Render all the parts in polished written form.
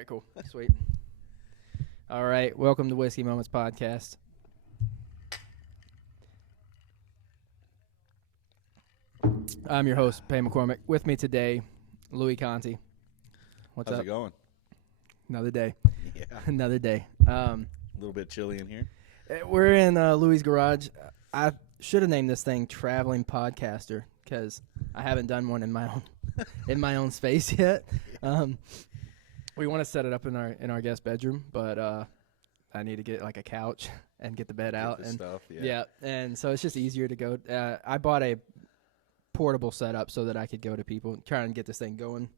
right, cool. Sweet. All right, welcome to Whiskey Moments Podcast. I'm your host, Pay McCormick. With me today, Louie Conti. What's How's up? it going? Another day. Yeah. Another day. A little bit chilly in here. We're in Louie's garage. I should have named this thing Traveling Podcaster because I haven't done one in my own space yet. We want to set it up in our guest bedroom, but I need to get like a couch and get the bed out and stuff. Yeah, and so it's just easier to go. I bought a portable setup so that I could go to people trying to get this thing going.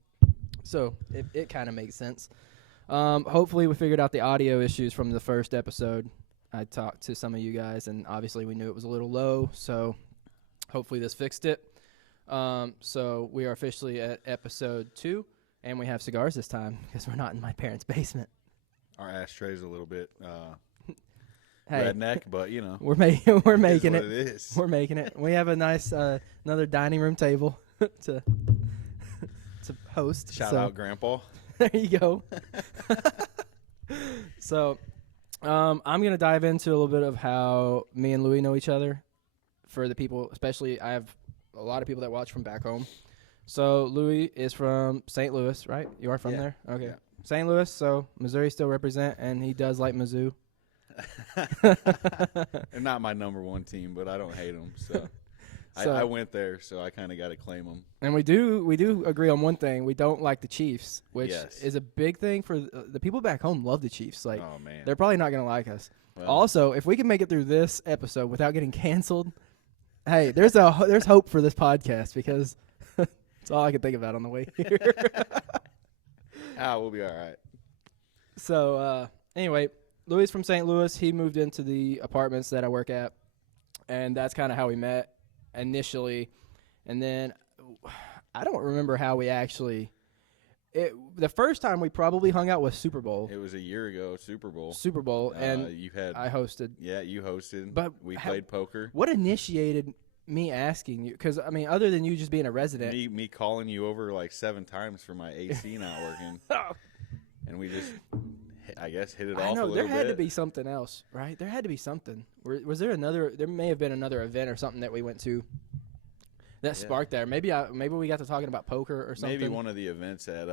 So it kind of makes sense. Hopefully we figured out the audio issues from the first episode. I talked to some of you guys, and obviously we knew it was a little low, so hopefully this fixed it. So we are officially at episode 2, and we have cigars this time because we're not in my parents' basement. Our ashtray's a little bit Hey, redneck, but you know we're making it. It is. We're making it. We have a nice another dining room table to host. Shout out, Grandpa. There you go. So, I'm gonna dive into a little bit of how me and Louie know each other. For the people, especially, I have a lot of people that watch from back home. So Louie is from St. Louis, right? You are from there? Okay. Yeah. St. Louis, so Missouri still represent, and he does like Mizzou. They're not my number one team, but I don't hate them. So, I went there, so I kind of got to claim them. And we do agree on one thing: we don't like the Chiefs, which Yes. is a big thing for the people back home. Love the Chiefs, like Oh man. they're probably not gonna like us. Well, Also, if we can make it through this episode without getting canceled, hey, there's hope for this podcast because that's all I can think about on the way here. we'll be all right. So anyway, Louis from St. Louis. He moved into the apartments that I work at, and that's kind of how we met initially. And then I don't remember how we actually. The first time we probably hung out was Super Bowl. It was a year ago, Super Bowl. And I hosted. Yeah, you hosted. But we played poker. What initiated me asking you? Because I mean, other than you just being a resident, Me calling you over like 7 times for my AC not working, and we just, I guess, hit it off. I know a little there had bit. to be something else, right? There had to be something. Was there another? There may have been another event or something that we went to that sparked that. Maybe we got to talking about poker or something. Maybe one of the events at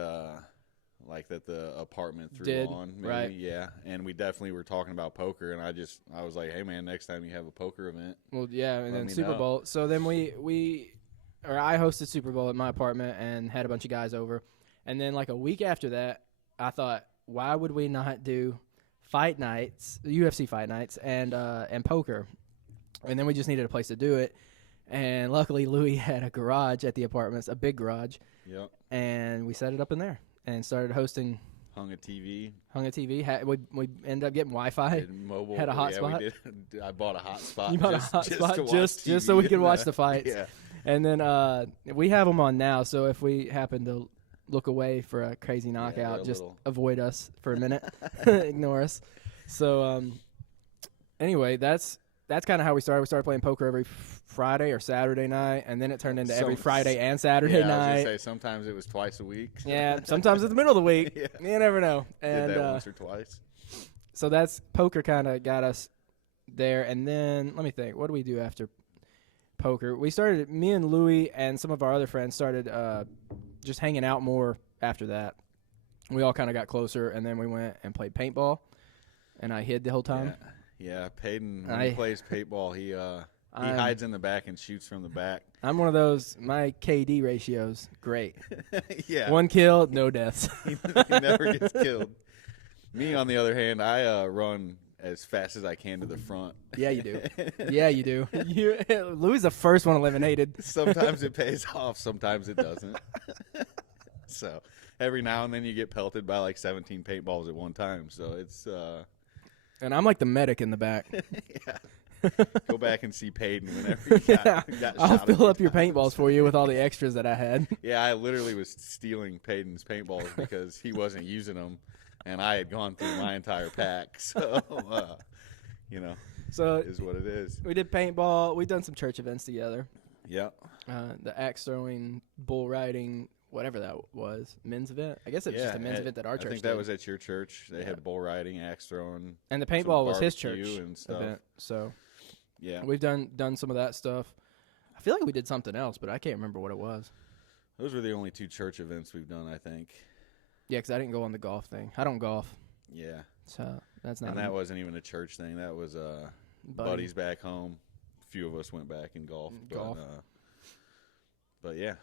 like that the apartment threw Did, on. Maybe, right. Yeah, and we definitely were talking about poker, and I was like, hey man, next time you have a poker event. Well, yeah, and let then me Super know. Bowl. So then I hosted Super Bowl at my apartment and had a bunch of guys over, and then like a week after that, I thought, why would we not do fight nights, UFC fight nights, and poker? And then we just needed a place to do it. And luckily, Louie had a garage at the apartments, a big garage. Yep. And we set it up in there and started hosting. Hung a TV. We ended up getting Wi-Fi. Did mobile. Had a hotspot. We did. I bought a hotspot. You bought a hotspot just so we could watch the fights. Yeah. And then we have them on now, so if we happen to look away for a crazy knockout, just avoid us for a minute. Ignore us. So anyway, that's kind of how we started. We started playing poker every Friday or Saturday night, and then it turned into every Friday and Saturday night. I was gonna say sometimes it was twice a week. Yeah, sometimes it's the middle of the week. Yeah. You never know. And Did that once or twice. So that's poker kind of got us there. And then let me think. What do we do after poker? Me and Louie and some of our other friends started just hanging out more after that. We all kind of got closer, and then we went and played paintball, and I hid the whole time. Yeah, Peyton, when he plays paintball, he hides in the back and shoots from the back. I'm one of those, my KD ratio's great. Yeah. 1 kill, no deaths. He never gets killed. Me, on the other hand, I run as fast as I can to the front. Yeah, you do. Yeah, you do. Louis is the first one eliminated. Sometimes it pays off, sometimes it doesn't. So every now and then you get pelted by like 17 paintballs at one time. So it's and I'm like the medic in the back. Yeah. Go back and see Peyton whenever you got I'll shot fill up your times. paintballs for you with all the extras that I had. Yeah, I literally was stealing Peyton's paintballs because he wasn't using them, and I had gone through my entire pack. So, So it is what it is. we did paintball. We've done some church events together. Yeah. The axe throwing, bull riding, whatever that was, men's event. I guess it was just a men's event that our church I think did. that was at your church. They had bull riding, axe throwing, and the paintball was his church and stuff. event. So yeah, we've done some of that stuff. I feel like we did something else, but I can't remember what it was. Those were the only 2 church events we've done, I think. Yeah, because I didn't go on the golf thing. I don't golf. Yeah. So that's not. And that wasn't even a church thing. That was buddies back home. A few of us went back and golfed. But yeah.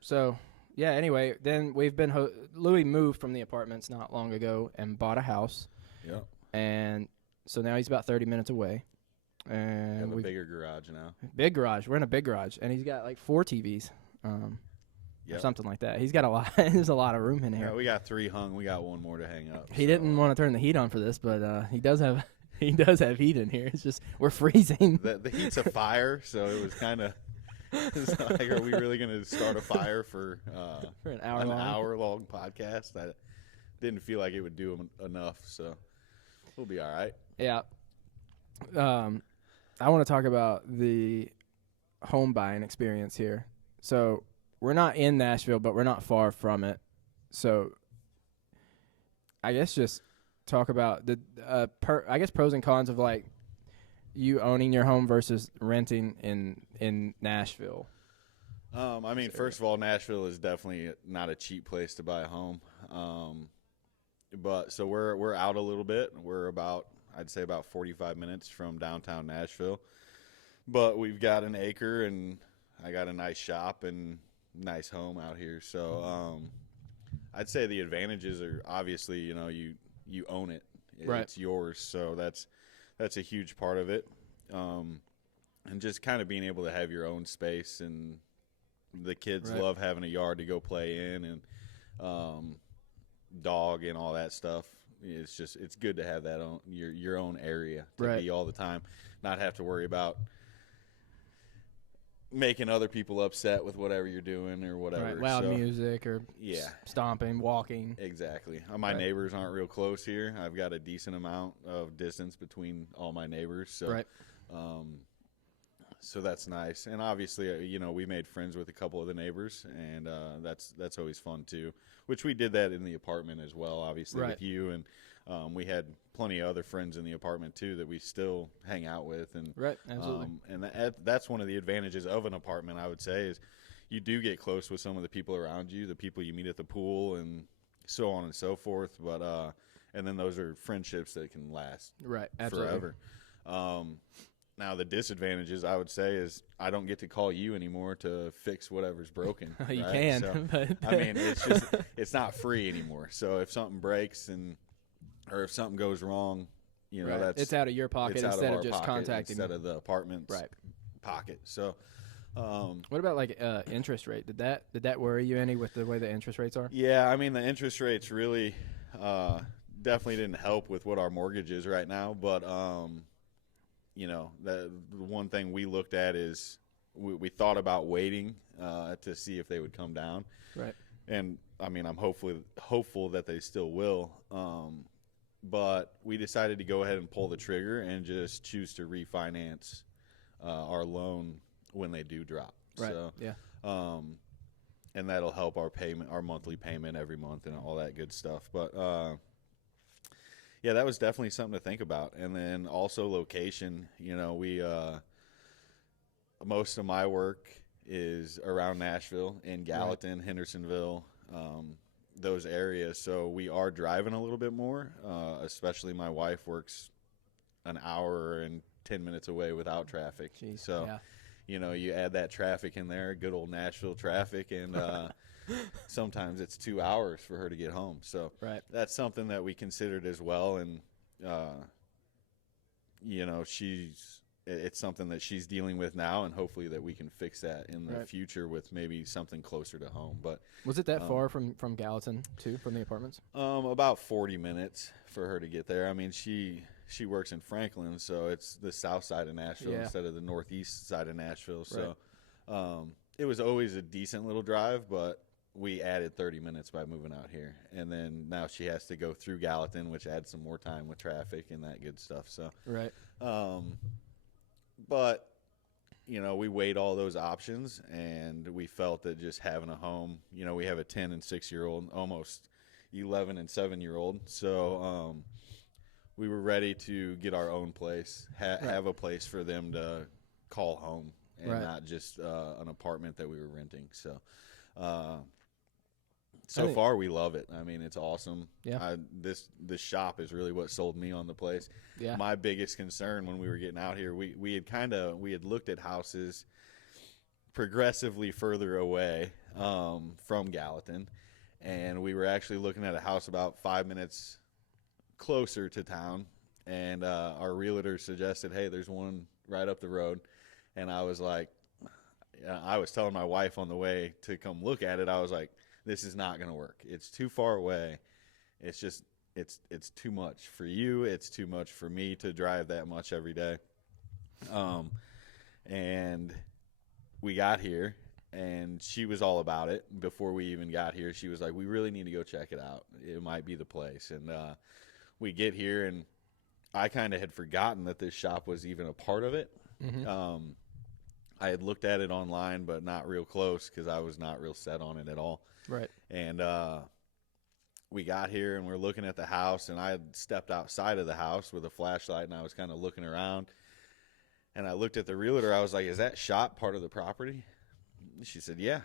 So, yeah, anyway, then we've been Louie moved from the apartments not long ago and bought a house. Yep. And so now he's about 30 minutes away. And we have a bigger garage now. Big garage. We're in a big garage. And he's got like 4 TVs. Or something like that. He's got a lot. There's a lot of room in here. Yeah, we got 3 hung. We got 1 more to hang up. He didn't want to turn the heat on for this, but he does have heat in here. It's just we're freezing. The heat's a fire, so it was kind of. It's like, are we really going to start a fire for an hour-long podcast? I didn't feel like it would do enough, so we'll be all right. Yeah. I want to talk about the home buying experience here. So we're not in Nashville, but we're not far from it. So I guess just talk about the pros and cons of like you owning your home versus renting in Nashville. I mean, first of all, Nashville is definitely not a cheap place to buy a home. But so we're out a little bit. We're I'd say about 45 minutes from downtown Nashville. But we've got an acre, and I got a nice shop and nice home out here. So I'd say the advantages are obviously, you own it. Right. It's yours. So that's a huge part of it. And just kind of being able to have your own space, and the kids love having a yard to go play in, and dog and all that stuff. It's good to have that your own area to be all the time, not have to worry about making other people upset with whatever you're doing or whatever. Right. Loud music or stomping, walking. Exactly. My neighbors aren't real close here. I've got a decent amount of distance between all my neighbors. So, so that's nice. And obviously, we made friends with a couple of the neighbors, and that's always fun too. Which we did that in the apartment as well, obviously with you, and we had plenty of other friends in the apartment too that we still hang out with. And absolutely. And that's one of the advantages of an apartment, I would say, is you do get close with some of the people around you, the people you meet at the pool, and so on and so forth. But and then those are friendships that can last forever. Now, the disadvantages, I would say, is I don't get to call you anymore to fix whatever's broken. You can. So, but I mean, it's not free anymore. So if something breaks or if something goes wrong, it's out of your pocket instead of just contacting instead of the apartment's pocket. So what about like interest rate? Did that worry you any with the way the interest rates are? Yeah, I mean, the interest rates really definitely didn't help with what our mortgage is right now, but the one thing we looked at is we thought about waiting to see if they would come down. Right. And I mean, I'm hopeful that they still will. But we decided to go ahead and pull the trigger and just choose to refinance our loan when they do drop. Right. So, yeah. And that'll help our monthly payment every month and all that good stuff. But yeah, that was definitely something to think about. And then also location. We most of my work is around Nashville, in Gallatin, Hendersonville, those areas. So we are driving a little bit more, especially my wife works an hour and 10 minutes away without traffic. Jeez, so, you add that traffic in there, good old Nashville traffic, and sometimes it's 2 hours for her to get home. So that's something that we considered as well. And, it's something that she's dealing with now, and hopefully that we can fix that in the future with maybe something closer to home. But was it that far from Gallatin too, from the apartments? About 40 minutes for her to get there. I mean, she works in Franklin, so it's the south side of Nashville instead of the northeast side of Nashville. So it was always a decent little drive, but we added 30 minutes by moving out here. And then now she has to go through Gallatin, which adds some more time with traffic and that good stuff. So But we weighed all those options, and we felt that just having a home, we have a 10 and 6-year-old, almost 11 and 7-year-old. So we were ready to get our own place, have a place for them to call home, and not just an apartment that we were renting. So so far we love it. I mean, it's awesome. Yeah. This shop is really what sold me on the place. Yeah. My biggest concern when we were getting out here, we had looked at houses progressively further away from Gallatin, and we were actually looking at a house about 5 minutes closer to town, and our realtor suggested, hey, there's one right up the road. And I was like, I was telling my wife on the way to come look at it, I was like, this is not going to work. It's too far away. It's just, it's too much for you. It's too much for me to drive that much every day. And we got here, and she was all about it. Before we even got here, she was like, we really need to go check it out. It might be the place. And we get here, and I kind of had forgotten that this shop was even a part of it. Mm-hmm. I had looked at it online, but not real close because I was not real set on it at all. Right. And we got here, and we're looking at the house, and I had stepped outside of the house with a flashlight, and I was kind of looking around. And I looked at the realtor. I was like, is that shop part of the property? She said, yeah.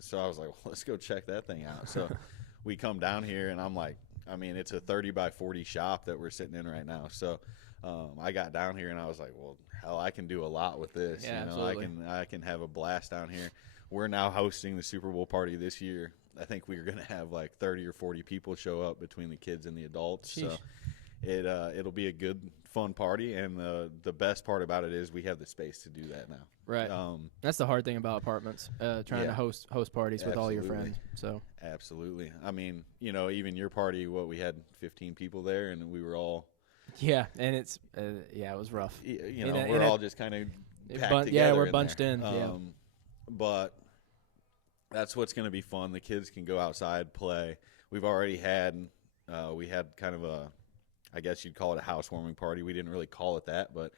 So I was like, well, let's go check that thing out. So we come down here, and I'm like, I mean, it's a 30 by 40 shop that we're sitting in right now. So I got down here, and I was like, well, hell, I can do a lot with this. Yeah, absolutely. I can have a blast down here. We're now hosting the Super Bowl party this year. I think we're going to have like 30 or 40 people show up between the kids and the adults. Sheesh. So it'll be a good, fun party, and the best part about it is we have the space to do that now. Right. That's the hard thing about apartments, trying to host parties with all your friends. So absolutely. I mean, even your party, we had 15 people there, and we were all. Yeah, and it's it was rough. We're all just kind of packed together. Yeah, we're bunched in. But that's what's going to be fun. The kids can go outside, play. We've already had we had kind of a, I guess you'd call it a housewarming party. We didn't really call it that, but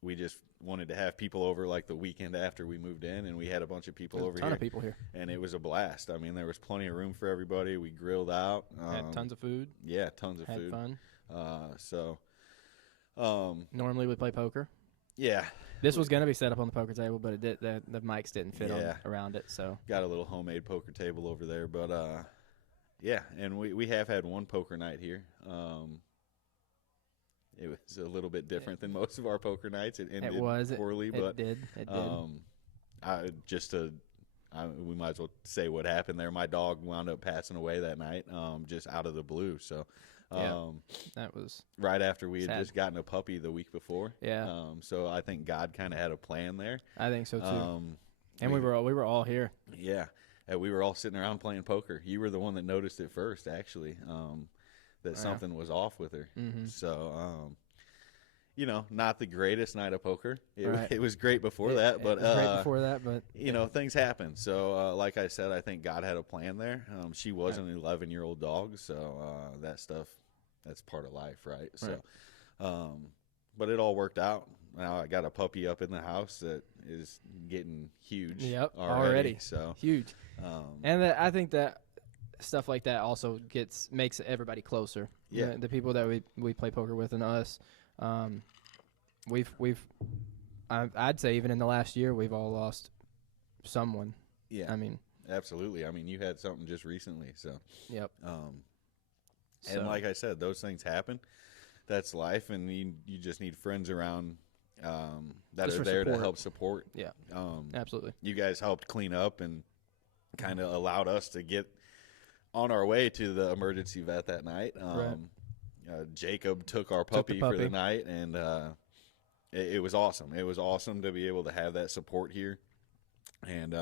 we just wanted to have people over like the weekend after we moved in, and we had a bunch of people over here. A ton of people here. And it was a blast. I mean, there was plenty of room for everybody. We grilled out. Had tons of food. Yeah, tons of food. Had fun. Normally we play poker. Yeah. This was going to be set up on the poker table, but the mics didn't fit around it. So got a little homemade poker table over there, but yeah, and we have had one poker night here. It was a little bit different than most of our poker nights. It ended poorly, but it did. We might as well say what happened there. My dog wound up passing away that night, just out of the blue. So. That was right after we had just gotten a puppy the week before. Yeah. So I think God kind of had a plan there. I think so too. And we were all here. Yeah. And we were all sitting around playing poker. You were the one that noticed it first, actually, that something was off with her. Mm-hmm. So, not the greatest night of poker. It was great before that, but things happen. So, like I said, I think God had a plan there. She was an 11-year-old dog, so that stuff, that's part of life, right? So, but it all worked out. Now I got a puppy up in the house that is getting huge. Yep, already. So huge. And I think that stuff like that also makes everybody closer. Yeah, the people that we play poker with and us. I'd say even in the last year we've all lost someone. Yeah, I mean, absolutely. I mean, you had something just recently, so. Yep. And like I said, those things happen. That's life, and you just need friends around that just are there to help support. Yeah. Absolutely. You guys helped clean up and kind of allowed us to get on our way to the emergency vet that night. Jacob took our puppy for the night, and it was awesome. It was awesome to be able to have that support here. And,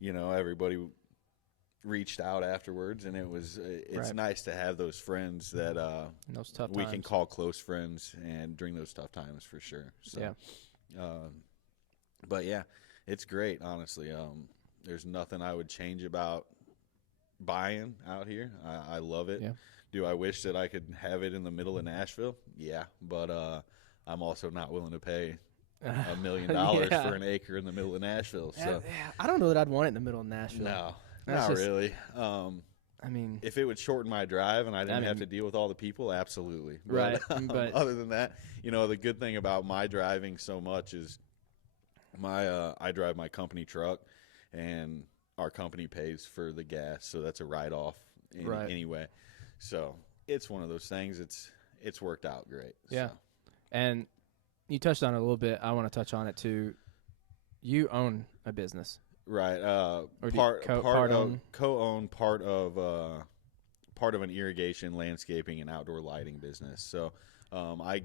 everybody reached out afterwards, and it's nice to have those friends that those tough we times. Can call close friends and during those tough times for sure. So, yeah. But, yeah, it's great, honestly. There's nothing I would change about buying out here. I love it. Yeah. Do I wish that I could have it in the middle of Nashville? Yeah, but I'm also not willing to pay $1 million for Yeah. an acre in the middle of Nashville. Yeah, So I don't know that I'd want it in the middle of Nashville. no, That's not just- really. I mean, If it would shorten my drive and I didn't have to deal with all the people, absolutely. But, Right, but- other than that, the good thing about my driving so much is I drive my company truck, and our company pays for the gas, so that's a write-off Right. anyway. So it's one of those things. It's worked out great. Yeah. So. and you touched on it a little bit. I want to touch on it too. You own a business. Right. Or do you Part co-own? co-own part of an irrigation, landscaping, and outdoor lighting business. So I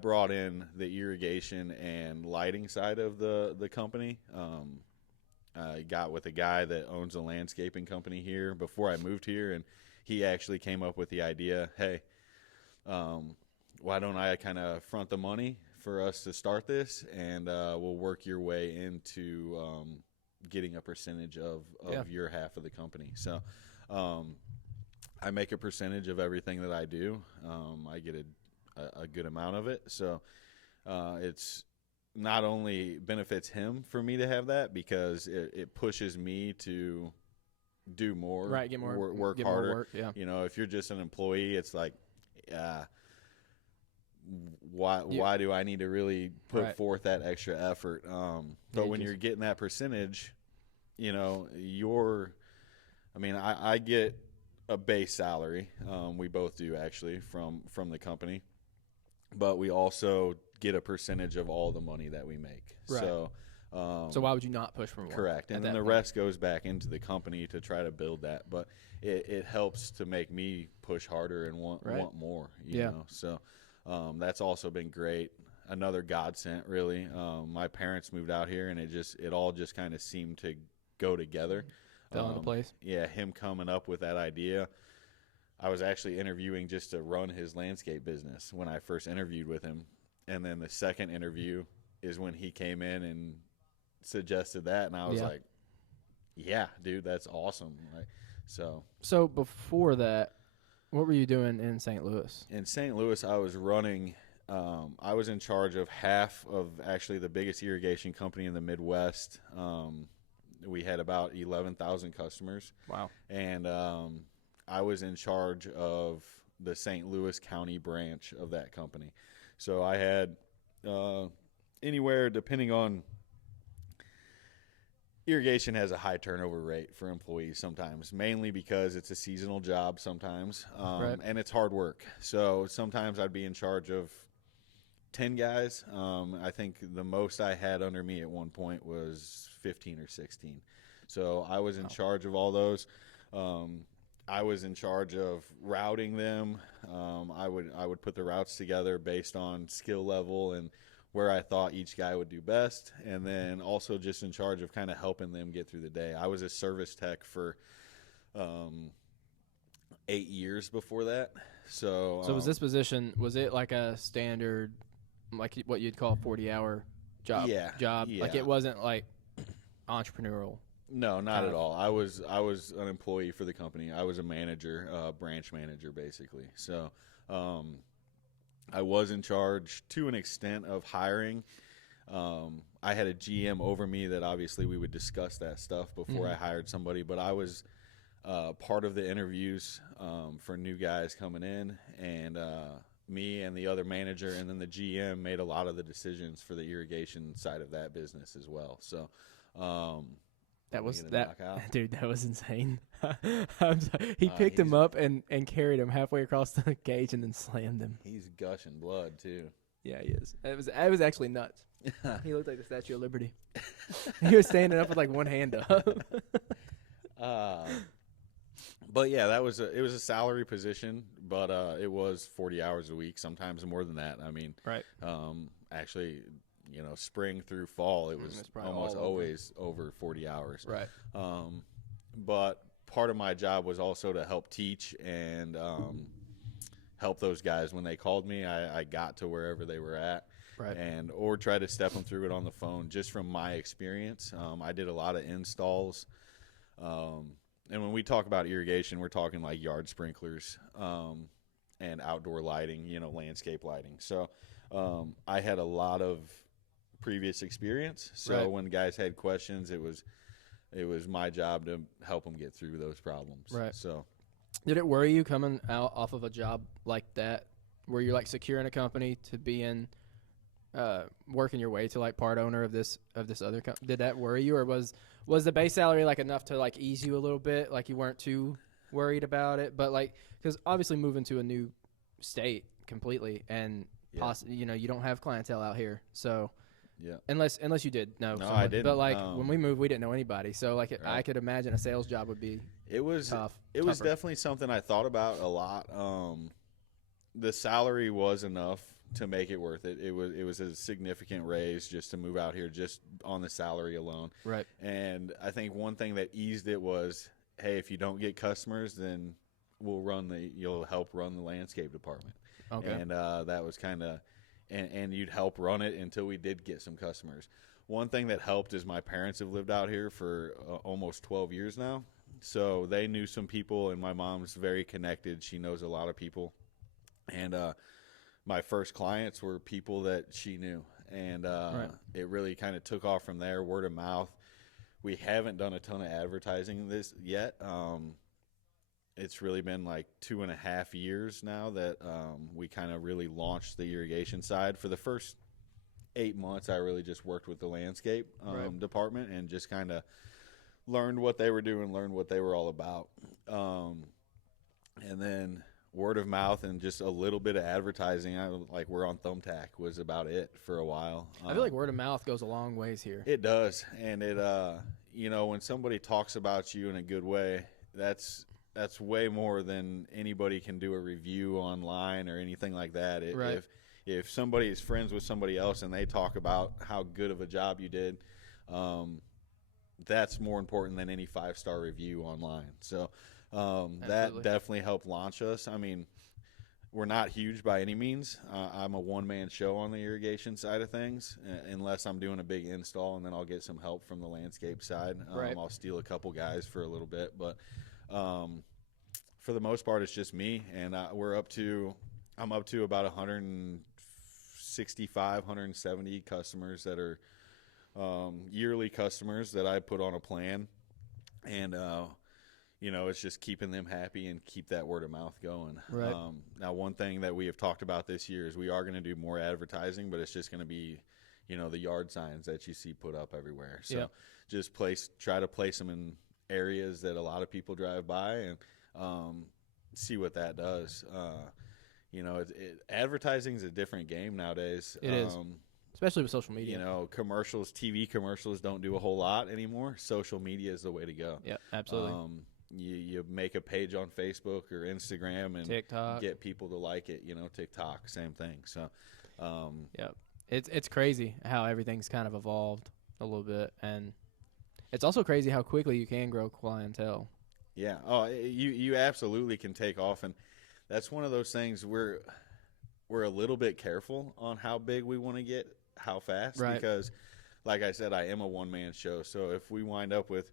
brought in the irrigation and lighting side of the company. I got with a guy that owns a landscaping company here before I moved here, and he actually came up with the idea, hey, why don't I kind of front the money for us to start this, and we'll work your way into getting a percentage of your half of the company. So I make a percentage of everything that I do. I get a good amount of it. So it's not only benefits him for me to have that, because it pushes me to do more, Right, get more work get harder. More work, yeah. If you're just an employee, it's like, why do I need to really put Right. forth that extra effort? But when you're getting that percentage, I get a base salary. We both do, actually, from the company, but we also get a percentage of all the money that we make. Right. So why would you not push for more? correct. And then the rest goes back into the company to try to build that. But it helps to make me push harder and want more. You know? So that's also been great. Another godsend, really. My parents moved out here, and it all just kind of seemed to go together. Fell into place. Yeah, him coming up with that idea. I was actually interviewing just to run his landscape business when I first interviewed with him. And then the second interview is when he came in and suggested that, and I was like, yeah, dude, that's awesome. So before that, what were you doing in St. Louis? in St. Louis, I was running I was in charge of half of actually the biggest irrigation company in the Midwest. We had about 11,000 customers. Wow. And I was in charge of the St. Louis County branch of that company. So I had anywhere, depending on, irrigation has a high turnover rate for employees sometimes, mainly because it's a seasonal job sometimes, and it's hard work. So sometimes I'd be in charge of 10 guys. I think the most I had under me at one point was 15 or 16. So I was in charge of all those. I was in charge of routing them. I would put the routes together based on skill level and where I thought each guy would do best, and then also just in charge of kind of helping them get through the day. I was a service tech for 8 years before that. So was this position, was it like a standard, like what you'd call a 40-hour job? Yeah. Like it wasn't like entrepreneurial? No, not at all. I was an employee for the company. I was a manager, branch manager, basically. So I was in charge to an extent of hiring. I had a GM over me that obviously we would discuss that stuff before I hired somebody, but I was part of the interviews for new guys coming in, and me and the other manager and then the GM made a lot of the decisions for the irrigation side of that business as well. So that was that, dude. That was insane. I'm sorry. He picked him up and carried him halfway across the cage and then slammed him. He's gushing blood too. Yeah, he is. It was actually nuts. He looked like the Statue of Liberty. He was standing up with like one hand up. But yeah, it was a salary position, but it was 40 hours a week, sometimes more than that. I mean, right. Actually, spring through fall, it was almost always over 40 hours. Right. But part of my job was also to help teach and help those guys when they called me. I got to wherever they were at. Right. Or try to step them through it on the phone, just from my experience. I did a lot of installs. And when we talk about irrigation, we're talking like yard sprinklers and outdoor lighting, landscape lighting. So I had a lot of previous experience, so Right. when guys had questions, it was my job to help them get through those problems. Right. So Did it worry you coming out off of a job like that, where you're like securing a company to be in, working your way to like part owner of this other company? Did that worry you, or was the base salary like enough to like ease you a little bit, like you weren't too worried about it? But like, because obviously moving to a new state completely, and yeah, you don't have clientele out here, so. yeah. Unless you did know No, someone. I didn't. But like when we moved, we didn't know anybody. So like I Right. could imagine a sales job would be It was tough. it was tougher. definitely something I thought about a lot. The salary was enough to make it worth it. It was a significant raise just to move out here, just on the salary alone. Right. And I think one thing that eased it was, hey, if you don't get customers, then you'll help run the landscape department. Okay. And that was kind of, and you'd help run it until we did get some customers. One thing that helped is my parents have lived out here for almost 12 years now. So they knew some people, and my mom's very connected. She knows a lot of people. And my first clients were people that she knew. And Right. it really kind of took off from there, word of mouth. We haven't done a ton of advertising this yet. It's really been like 2.5 years now that we kind of really launched the irrigation side. For the first 8 months, I really just worked with the landscape Right. department and just kind of learned what they were doing, learned what they were all about. And then word of mouth and just a little bit of advertising. We're on Thumbtack was about it for a while. I feel like word of mouth goes a long ways here. It does. And it, when somebody talks about you in a good way, that's way more than anybody can do a review online or anything like that. Right. If somebody is friends with somebody else and they talk about how good of a job you did, that's more important than any 5-star review online. So that definitely helped launch us. I mean, we're not huge by any means. I'm a one-man show on the irrigation side of things, unless I'm doing a big install, and then I'll get some help from the landscape side. Right. I'll steal a couple guys for a little bit, but for the most part, it's just me, and I'm up to about 165, 170 customers that are yearly customers that I put on a plan, and it's just keeping them happy and keep that word of mouth going. Right. Now, one thing that we have talked about this year is we are going to do more advertising, but it's just going to be, the yard signs that you see put up everywhere. So Yep. just try to place them in areas that a lot of people drive by and see what that does. Advertising is a different game nowadays. It is. Especially with social media. Commercials, TV commercials don't do a whole lot anymore. Social media is the way to go. Yeah, absolutely. You make a page on Facebook or Instagram and TikTok. get people to like it. TikTok, same thing. So, Yep. It's crazy how everything's kind of evolved a little bit, and it's also crazy how quickly you can grow clientele. yeah. Oh, you absolutely can take off, and that's one of those things we're a little bit careful on how big we want to get, how fast, Right. because, like I said, I am a one-man show. So if we wind up with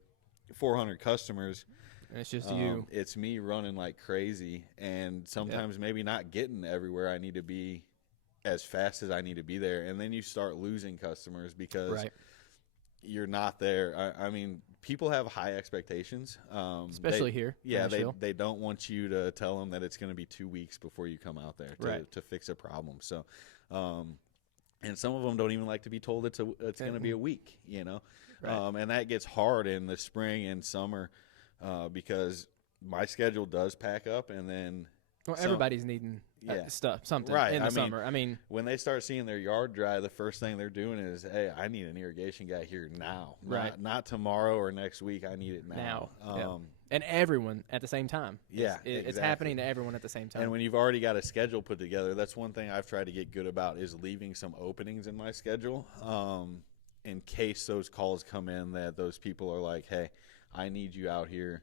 400 customers. And it's just you. It's me running like crazy, and sometimes maybe not getting everywhere I need to be as fast as I need to be there. And then you start losing customers because Right. you're not there. I mean, people have high expectations. Especially here. Yeah, Nashville. they don't want you to tell them that it's going to be 2 weeks before you come out there Right. to fix a problem. So, and some of them don't even like to be told it's going to be a week, Right. and that gets hard in the spring and summer. Because my schedule does pack up, and then everybody's needing something right. in the summer. I mean, when they start seeing their yard dry, the first thing they're doing is, hey, I need an irrigation guy here now. Right. Not tomorrow or next week. I need it now. and everyone at the some Yeah, it's exactly. happening to everyone at the same time. And when you've already got a schedule put together, that's one thing I've tried to get good about is leaving some openings in my schedule in case those calls come in that those people are like, hey, I need you out here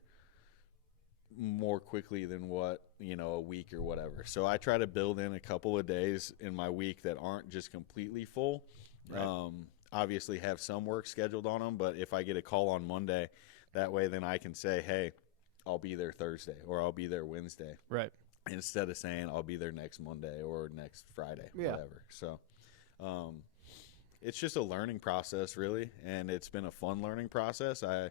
more quickly than what, a week or whatever. So I try to build in a couple of days in my week that aren't just completely full. Right. Obviously have some work scheduled on them, but if I get a call on Monday, that way then I can say, hey, I'll be there Thursday or I'll be there Wednesday. Right. instead of saying I'll be there next Monday or next Friday, whatever. So it's just a learning process, really, and it's been a fun learning process. I've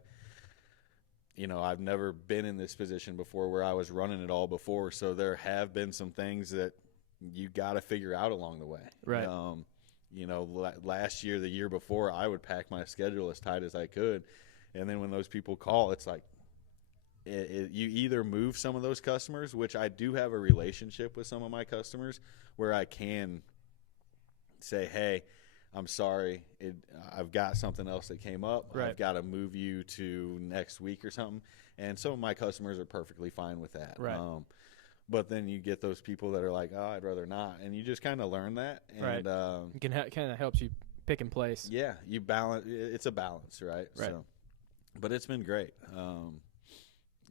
never been in this position before where I was running it all before, so there have been some things that you got to figure out along the way. Right. Last year, the year before, I would pack my schedule as tight as I could, and then when those people call, it's like you either move some of those customers, which I do have a relationship with some of my customers where I can say, hey, I'm sorry, I've got something else that came up. Right. I've got to move you to next week or something. And some of my customers are perfectly fine with that. Right. But then you get those people that are like, oh, I'd rather not. And you just kind of learn that. And, right. It can kind of helps you pick and place. Yeah, you balance. It's a balance, right? Right. So, but it's been great.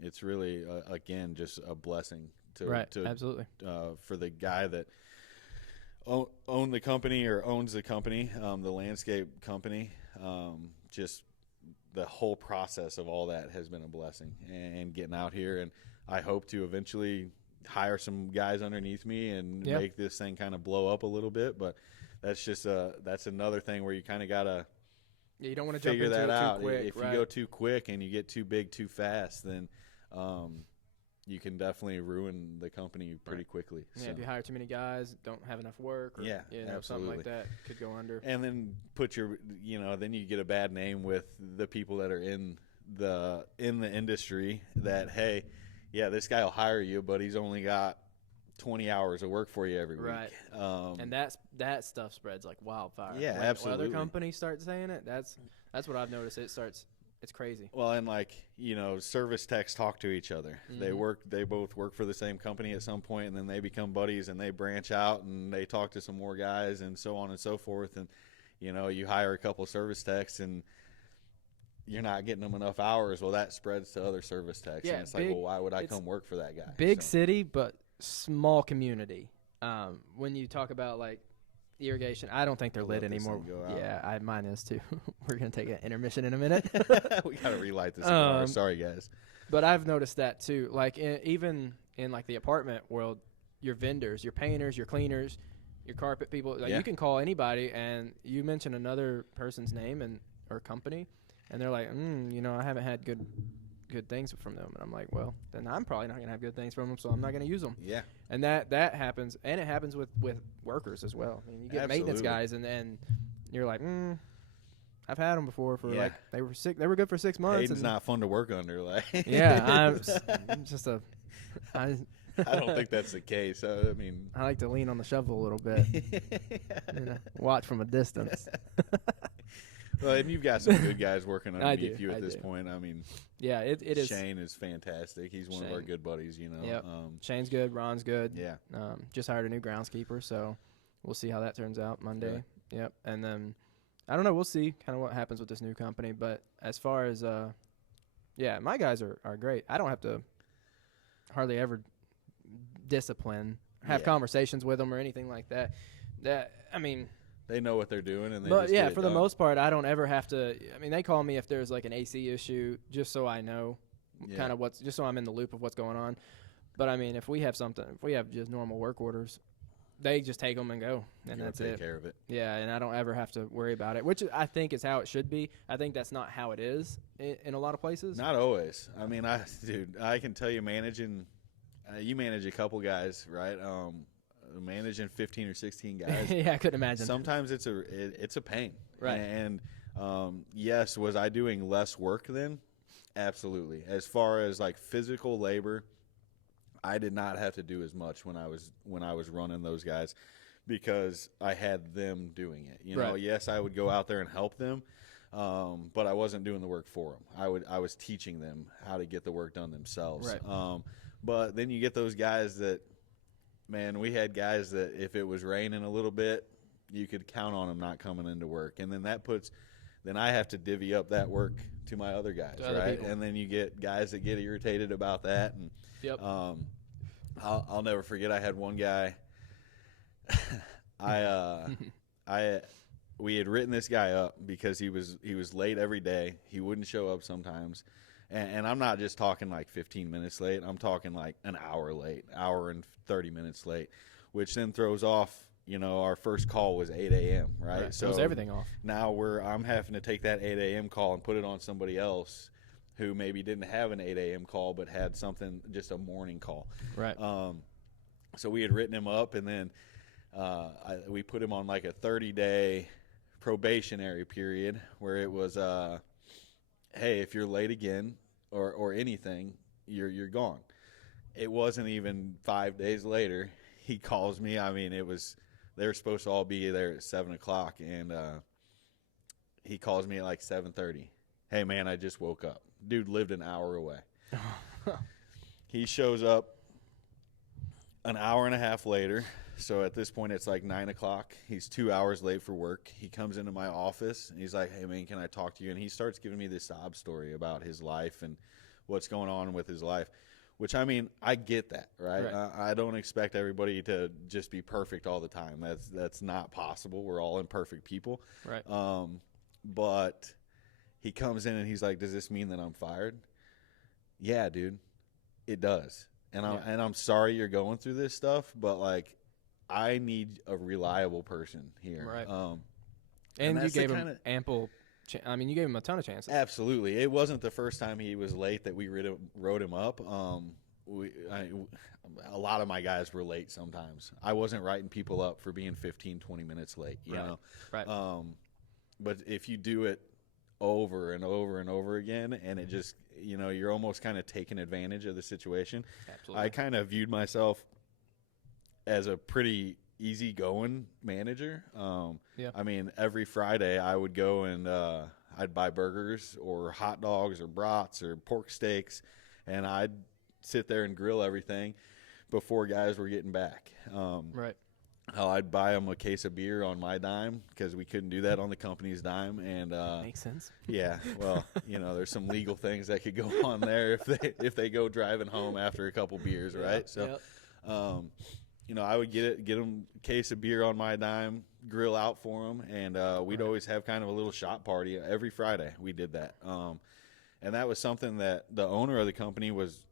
It's really, again, just a blessing to absolutely. For the guy that owned the company or owns the company, the landscape company. Just the whole process of all that has been a blessing, and getting out here. And I hope to eventually hire some guys underneath me and make this thing kind of blow up a little bit. But that's just that's another thing where you kind of gotta you don't want to jump figure into that it out. too quick. If you go too quick and you get too big too fast, then you can definitely ruin the company pretty quickly. Yeah, so. if you hire too many guys, don't have enough work, or something like that could go under. And then then you get a bad name with the people that are in the industry that, hey, yeah, this guy will hire you, but he's only got 20 hours of work for you every week. Right. And that stuff spreads like wildfire. Yeah, when absolutely. Other companies start saying it. That's what I've noticed. It's crazy. Well, and service techs talk to each other. Mm-hmm. They both work for the same company at some point, and then they become buddies and they branch out and they talk to some more guys and so on and so forth. And, you hire a couple service techs and you're not getting them enough hours. Well, that spreads to other service techs. Yeah, and it's like, well, why would I come work for that guy? Big city, but small community. When you talk about like irrigation, I don't think they're lit anymore. Yeah, mine is too. We're gonna take an intermission in a minute. We gotta relight this cigar. Sorry, guys. But I've noticed that too. Like even in like the apartment world, your vendors, your painters, your cleaners, your carpet people, you can call anybody, and you mention another person's name or company, and they're like, I haven't had good things from them. And I'm like, well, then I'm probably not going to have good things from them, so I'm not going to use them. Yeah. And that happens. And it happens with workers as well. I mean, you get maintenance guys, and you're like, I've had them before for like, they were sick. They were good for 6 months. Hayden's not fun to work under. Like, yeah, I'm just I don't think that's the case. I mean, I like to lean on the shovel a little bit. Watch from a distance. Well, and you've got some good guys working underneath you at this point. I mean, yeah, it is. Shane is fantastic. He's one of our good buddies, Yep. Shane's good. Ron's good. Yeah. Just hired a new groundskeeper, so we'll see how that turns out Monday. Right. Yep. And then, I don't know. We'll see kind of what happens with this new company. But as far as, my guys are great. I don't have to hardly ever discipline, have conversations with them or anything like that. They know what they're doing, and for the most part, I don't ever have to. I mean, they call me if there's like an AC issue, just so I know kind of just so I'm in the loop of what's going on. But I mean, if we have just normal work orders, they just take them and go, and that's it. Take care of it. Yeah, and I don't ever have to worry about it, which I think is how it should be. I think that's not how it is in a lot of places. Not always. I mean, I can tell you, managing, you manage a couple guys, right? Managing 15 or 16 guys. Yeah, I couldn't imagine. Sometimes it's a pain. Right. And yes, was I doing less work then? Absolutely. As far as like physical labor, I did not have to do as much when I was running those guys because I had them doing it. Yes, I would go out there and help them, but I wasn't doing the work for them. I was teaching them how to get the work done themselves. Right. But then you get those guys that, man, we had guys that if it was raining a little bit, you could count on them not coming into work. And then then I have to divvy up that work to my other guys, right? And then you get guys that get irritated about that. And yep. I'll never forget, I had one guy, we had written this guy up because he was late every day. He wouldn't show up sometimes. And I'm not just talking like 15 minutes late. I'm talking like an hour late, hour and 30 minutes late, which then throws off, our first call was 8 a.m., right? So throws everything off. Now I'm having to take that 8 a.m. call and put it on somebody else who maybe didn't have an 8 a.m. call but had something, just a morning call. Right. So we had written him up, and then we put him on like a 30-day probationary period where it was, hey, if you're late again or anything, you're gone. It wasn't even 5 days later. He calls me. I mean, they were supposed to all be there at 7 o'clock, and he calls me at like 7:30. Hey, man, I just woke up. Dude lived an hour away. He shows up an hour and a half later. So at this point, it's like 9 o'clock. He's 2 hours late for work. He comes into my office, and he's like, hey, man, can I talk to you? And he starts giving me this sob story about his life and what's going on with his life, which, I mean, I get that, right? I don't expect everybody to just be perfect all the time. That's not possible. We're all imperfect people. Right. But he comes in, and he's like, does this mean that I'm fired? Yeah, dude, it does. And I'm sorry you're going through this stuff, but, like, I need a reliable person here. Right. And you gave him ample you gave him a ton of chances. Absolutely. It wasn't the first time he was late that we wrote him up. A lot of my guys were late sometimes. I wasn't writing people up for being 15, 20 minutes late, you know. Right. But if you do it over and over and over again, and it just, you're almost kind of taking advantage of the situation. Absolutely. I kind of viewed myself as a pretty easygoing manager. I mean, every Friday I would go and I'd buy burgers or hot dogs or brats or pork steaks, and I'd sit there and grill everything before guys were getting back. Right. I'd buy them a case of beer on my dime because we couldn't do that on the company's dime. And makes sense. Yeah, well, there's some legal things that could go on there if they go driving home after a couple beers, right? So. I would get them a case of beer on my dime, grill out for them, and we'd always have kind of a little shot party every Friday. We did that, and that was something that the owner of the company was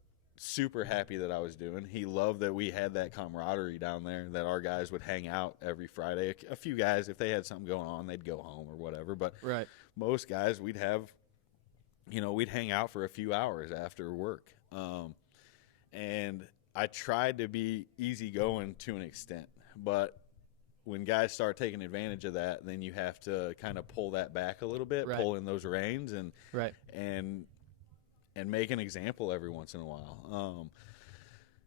super happy that I was doing. He loved that we had that camaraderie down there, that our guys would hang out every Friday. A few guys, if they had something going on, they'd go home or whatever, but most guys, we'd hang out for a few hours after work, and I tried to be easygoing to an extent, but when guys start taking advantage of that, then you have to kind of pull that back a little bit, pull in those reins, and make an example every once in a while.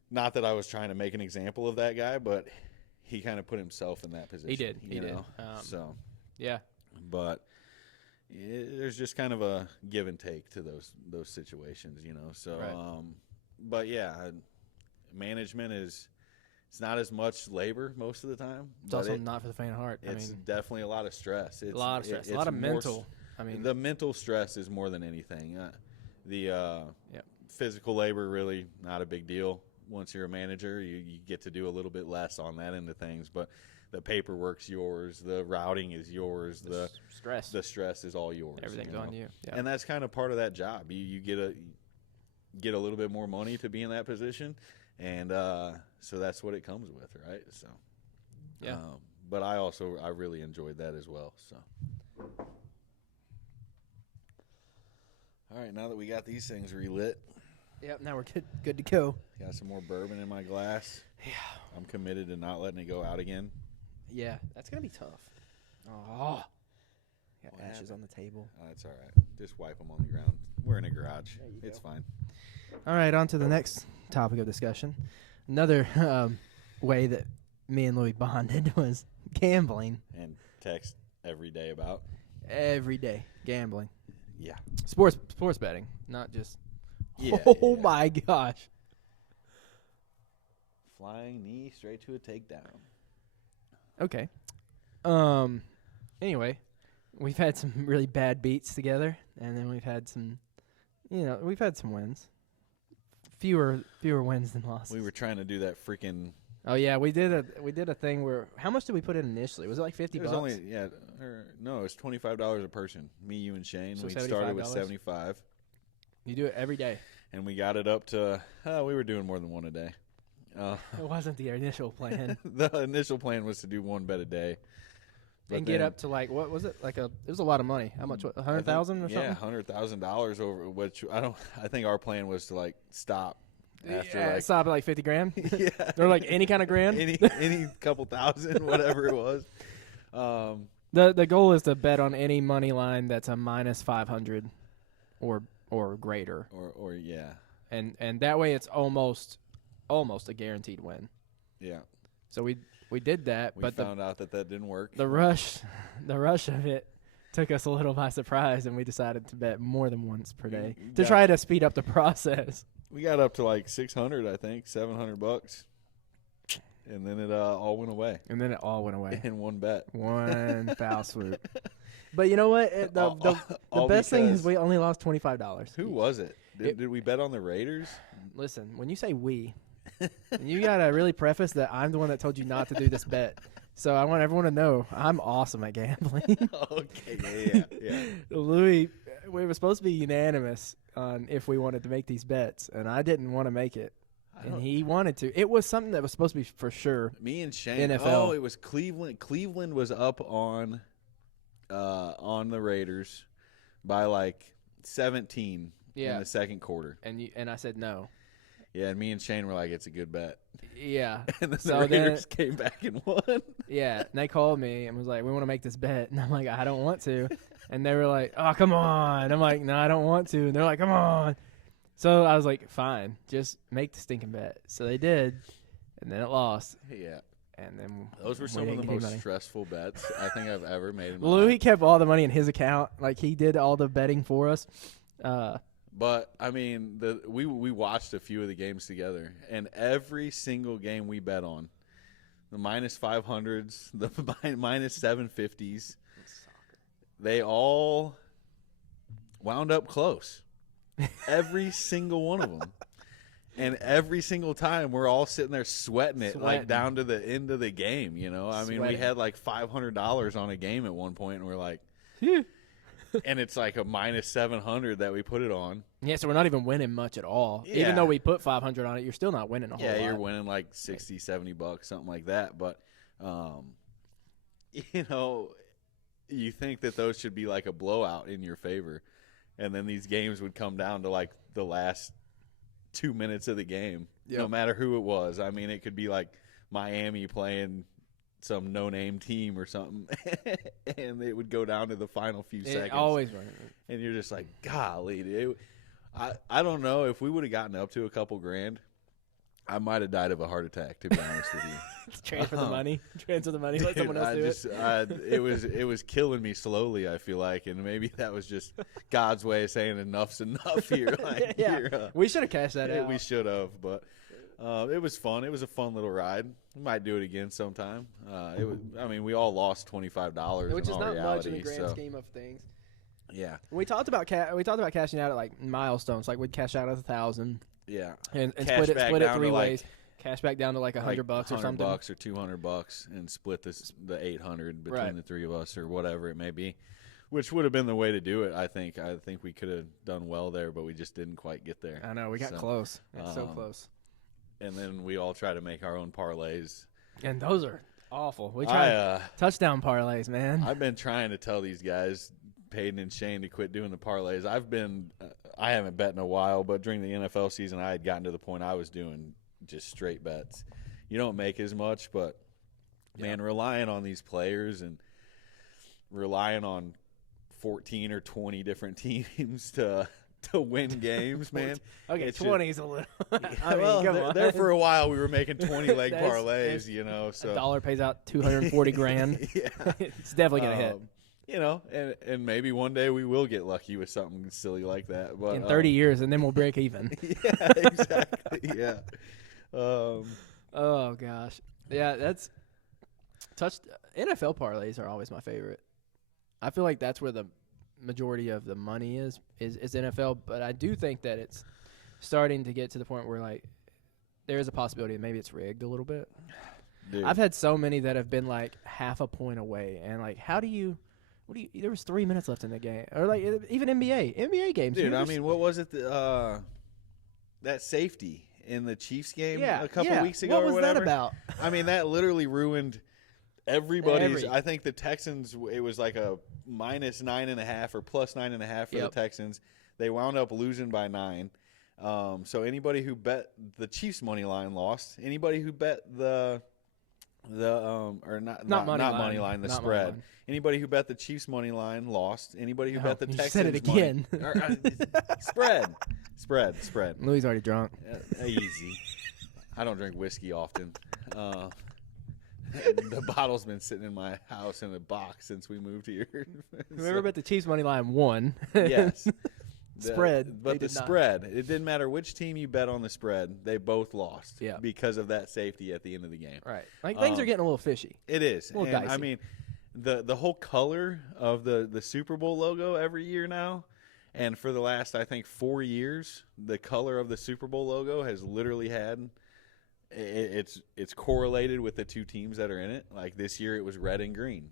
Not that I was trying to make an example of that guy, but he kind of put himself in that position. He did. He did. So yeah, but there's just kind of a give and take to those situations, So, but yeah. Management it's not as much labor most of the time. It's also not for the faint of heart. It's definitely a lot of stress. It's a lot of stress. A lot of mental. The mental stress is more than anything. The physical labor, really not a big deal. Once you're a manager, you get to do a little bit less on that end of things. But the paperwork's yours. The routing is yours. The stress is all yours. Everything's on you. Yeah. And that's kind of part of that job. You get a little bit more money to be in that position. And so that's what it comes with, right? So, yeah. But I really enjoyed that as well. So, all right, now that we got these things relit, yep, now we're good to go. Got some more bourbon in my glass. Yeah, I'm committed to not letting it go out again. Yeah, that's gonna be tough. Oh, got ashes on the table. That's all right. Just wipe them on the ground. We're in a garage. It's fine. All right, on to the next topic of discussion. Another way that me and Louie bonded was gambling. And text every day about? Every day, gambling. Yeah. Sports betting, not just. Yeah, my gosh. Flying knee straight to a takedown. Okay. Anyway, we've had some really bad beats together, and then we've had some wins. Fewer wins than losses. We were trying to do that freaking. Oh yeah, we did a thing where how much did we put in initially? Was it like $50? It was only it was $25 a person. Me, you, and Shane. So we started with $75. You do it every day. And we got it up to we were doing more than one a day. It wasn't the initial plan. The initial plan was to do one bet a day. And get up to like, what was it? It was a lot of money. How much? 100,000 or something? Yeah, $100,000 over. Which I think our plan was to like stop after stop at like 50 grand. Yeah, or like any kind of grand. any couple thousand, whatever it was. The goal is to bet on any money line that's a minus 500 or greater. Or yeah. And that way it's almost a guaranteed win. Yeah. So we did that, we found out that didn't work. The rush of it took us a little by surprise, and we decided to bet more than once per day to try to speed up the process. We got up to like 600, I think, $700, and then it all went away. In one bet, one foul swoop. But you know what? The best thing is we only lost $25. Who was it? Did we bet on the Raiders? Listen, when you say we, you gotta really preface that I'm the one that told you not to do this bet. So I want everyone to know I'm awesome at gambling. Okay, yeah. Louie, we were supposed to be unanimous on if we wanted to make these bets, and I didn't want to make it. And he wanted to. It was something that was supposed to be for sure. Me and Shane. NFL. Oh, it was Cleveland. Cleveland was up on the Raiders by like 17 in the second quarter. And I said no. Yeah, and me and Shane were like, it's a good bet. Yeah. And then the Raiders came back and won. Yeah, and they called me and was like, we want to make this bet. And I'm like, I don't want to. And they were like, oh, come on. I'm like, no, I don't want to. And they're like, come on. So I was like, fine, just make the stinking bet. So they did, and then it lost. Yeah. And then those were some of the most stressful bets I think I've ever made in my Louie life. kept all the money in his account. Like, he did all the betting for us. But, I mean, we watched a few of the games together, and every single game we bet on, the minus 500s, the minus 750s, they all wound up close. Every single one of them. And every single time we're all sitting there sweating it like down to the end of the game, you know? I mean, we had like $500 on a game at one point, and we're like, phew. And it's like a minus 700 that we put it on. Yeah, so we're not even winning much at all. Yeah. Even though we put 500 on it, you're still not winning a whole lot. Yeah, you're winning like 60, $70, something like that. But, you know, you think that those should be like a blowout in your favor. And then these games would come down to like the last 2 minutes of the game, no matter who it was. I mean, it could be like Miami playing some no-name team or something, and it would go down to the final few seconds. Always right. And you're just like, golly, dude. I don't know. If we would have gotten up to a couple grand, I might have died of a heart attack, to be honest with you. Transfer the money. Let someone else do it. It was killing me slowly, I feel like, and maybe that was just God's way of saying enough's enough here. Like, yeah, we should have cashed that out. We should have, but it was fun. It was a fun little ride. We might do it again sometime. It was. I mean, we all lost $25, which is not reality, much in the grand scheme of things. Yeah, we talked about cashing out at like milestones. Like we'd cash out at 1,000. Yeah, and split it 3 ways. Cash back down to like $100 or something, $100 or $200, and split the 800 between the three of us or whatever it may be, which would have been the way to do it. I think we could have done well there, but we just didn't quite get there. I know we got close. It's so close. And then we all try to make our own parlays, and those are awful. We try touchdown parlays, man. I've been trying to tell these guys, Peyton and Shane, to quit doing the parlays. I haven't bet in a while, but during the NFL season, I had gotten to the point I was doing just straight bets. You don't make as much, but, man, relying on these players and relying on 14 or 20 different teams to win games, man. Okay, 20 is a little. I mean, come on. There for a while, we were making 20-leg parlays, you know. So a dollar pays out 240 grand. Yeah. It's definitely going to hit. You know, and maybe one day we will get lucky with something silly like that. But in 30 years, and then we'll break even. Yeah, exactly. Yeah. Oh gosh, yeah. That's NFL parlays are always my favorite. I feel like that's where the majority of the money is NFL. But I do think that it's starting to get to the point where like there is a possibility that maybe it's rigged a little bit. Dude. I've had so many that have been like half a point away, and like how do you There was 3 minutes left in the game, or like even NBA games. Dude, I mean, what was it? That safety in the Chiefs game a couple weeks ago. What was or whatever? that about? I mean, that literally ruined everybody's. I think the Texans. It was like a -9.5 or +9.5 for the Texans. They wound up losing by 9. So anybody who bet the Chiefs money line lost. Anybody who bet the money line, the spread. Anybody who bet the Chiefs money line lost. Anybody who bet the Texans said it again. Spread. Louie's already drunk. Easy. I don't drink whiskey often. The bottle's been sitting in my house in a box since we moved here. Whoever bet the Chiefs money line won. Yes. Spread. But the spread, it didn't matter which team you bet on the spread, they both lost because of that safety at the end of the game. Right. Like things are getting a little fishy. It is. A little dicey. I mean, the whole color of the Super Bowl logo every year now, and for the last, I think, 4 years, the color of the Super Bowl logo has literally had it's correlated with the two teams that are in it. Like this year it was red and green.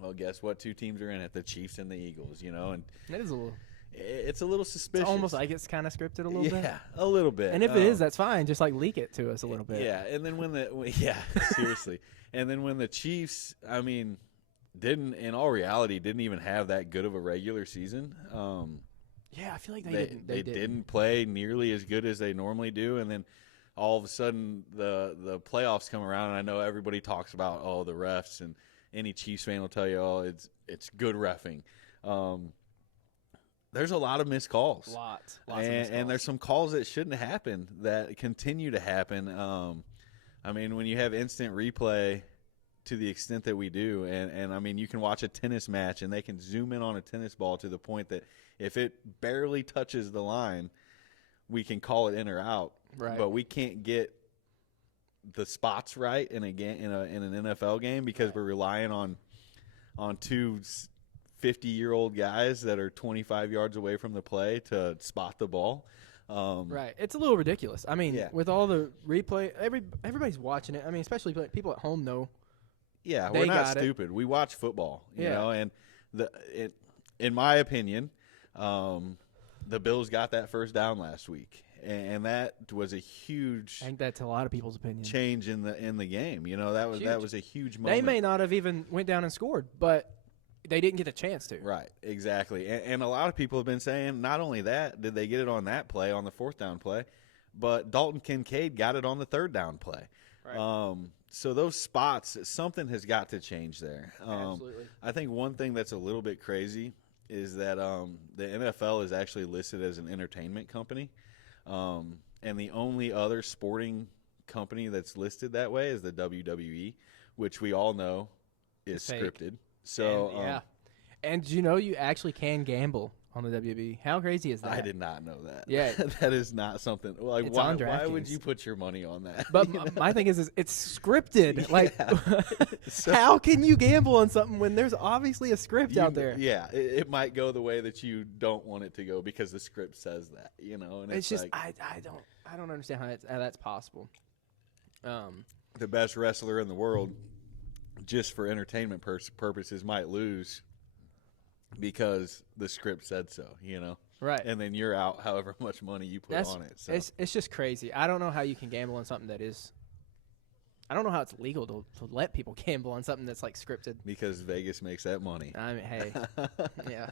Well, guess what two teams are in it? The Chiefs and the Eagles, and that is a little. It's a little suspicious. It's almost like it's kind of scripted a little bit. Yeah, a little bit. And if it is, that's fine. Just like leak it to us a little bit. Yeah, and then seriously. And then when the Chiefs, I mean, didn't even have that good of a regular season. Yeah, I feel like they didn't play nearly as good as they normally do, and then all of a sudden the playoffs come around, and I know everybody talks about the refs, and any Chiefs fan will tell you it's good reffing. There's a lot of missed calls. Lots of missed calls. And there's some calls that shouldn't happen that continue to happen. I mean, when you have instant replay to the extent that we do, and I mean, you can watch a tennis match and they can zoom in on a tennis ball to the point that if it barely touches the line, we can call it in or out. Right. But we can't get the spots right in a game in an NFL game because we're relying on two 50-year-old guys that are 25 yards away from the play to spot the ball. Right. It's a little ridiculous. I mean, with all the replay, everybody's watching it. I mean, especially people at home know. Yeah, we're not stupid. We watch football, you know, and in my opinion, the Bills got that first down last week, and that was a huge. I think that's a lot of people's opinion. Change in the game. You know, that was a huge moment. They may not have even went down and scored, but they didn't get a chance to. Right, exactly. And a lot of people have been saying not only that, did they get it on that play, on the fourth down play, but Dalton Kincaid got it on the third down play. Right. So those spots, something has got to change there. Absolutely. I think one thing that's a little bit crazy is that the NFL is actually listed as an entertainment company. And the only other sporting company that's listed that way is the WWE, which we all know is scripted. So and you actually can gamble on the WWE. How crazy is that? I did not know that. Yeah, that is not something like why would you put your money on that? But my thing is it's scripted. Yeah. Like, how can you gamble on something when there's obviously a script out there? Yeah, it might go the way that you don't want it to go because the script says that. And it's just I don't understand how that's possible. The best wrestler in the world, just for entertainment purposes, might lose because the script said so, Right. And then you're out however much money you put on it. So. It's just crazy. I don't know how you can gamble on something that is – I don't know how it's legal to let people gamble on something that's, like, scripted. Because Vegas makes that money. I mean, hey, yeah.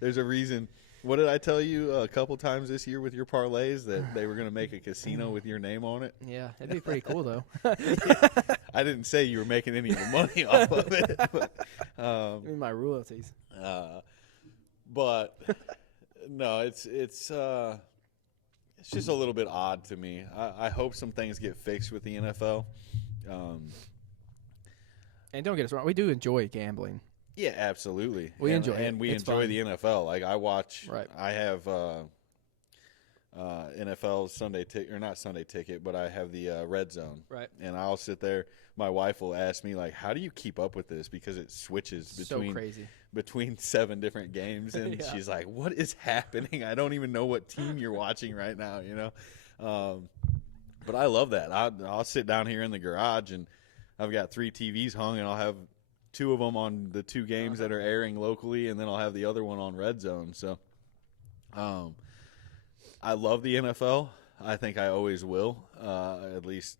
There's a reason. What did I tell you a couple times this year with your parlays, that they were going to make a casino with your name on it? Yeah, it'd be pretty cool, though. I didn't say you were making any of the money off of it. But, I mean, my royalties. But no, it's just a little bit odd to me. I hope some things get fixed with the NFL. And don't get us wrong, we do enjoy gambling. Yeah, absolutely. We enjoy it. And we enjoy the NFL. Like I watch. Right. I have NFL Sunday ticket, or not Sunday ticket, but I have the Red Zone. Right. And I'll sit there. My wife will ask me, like, how do you keep up with this? Because it switches between 7 different games. And she's like, what is happening? I don't even know what team you're watching right now, But I love that. I'll sit down here in the garage, and I've got 3 TVs hung, and I'll have 2 of them on the 2 games that are airing locally, and then I'll have the other one on Red Zone. So, I love the NFL. I think I always will, at least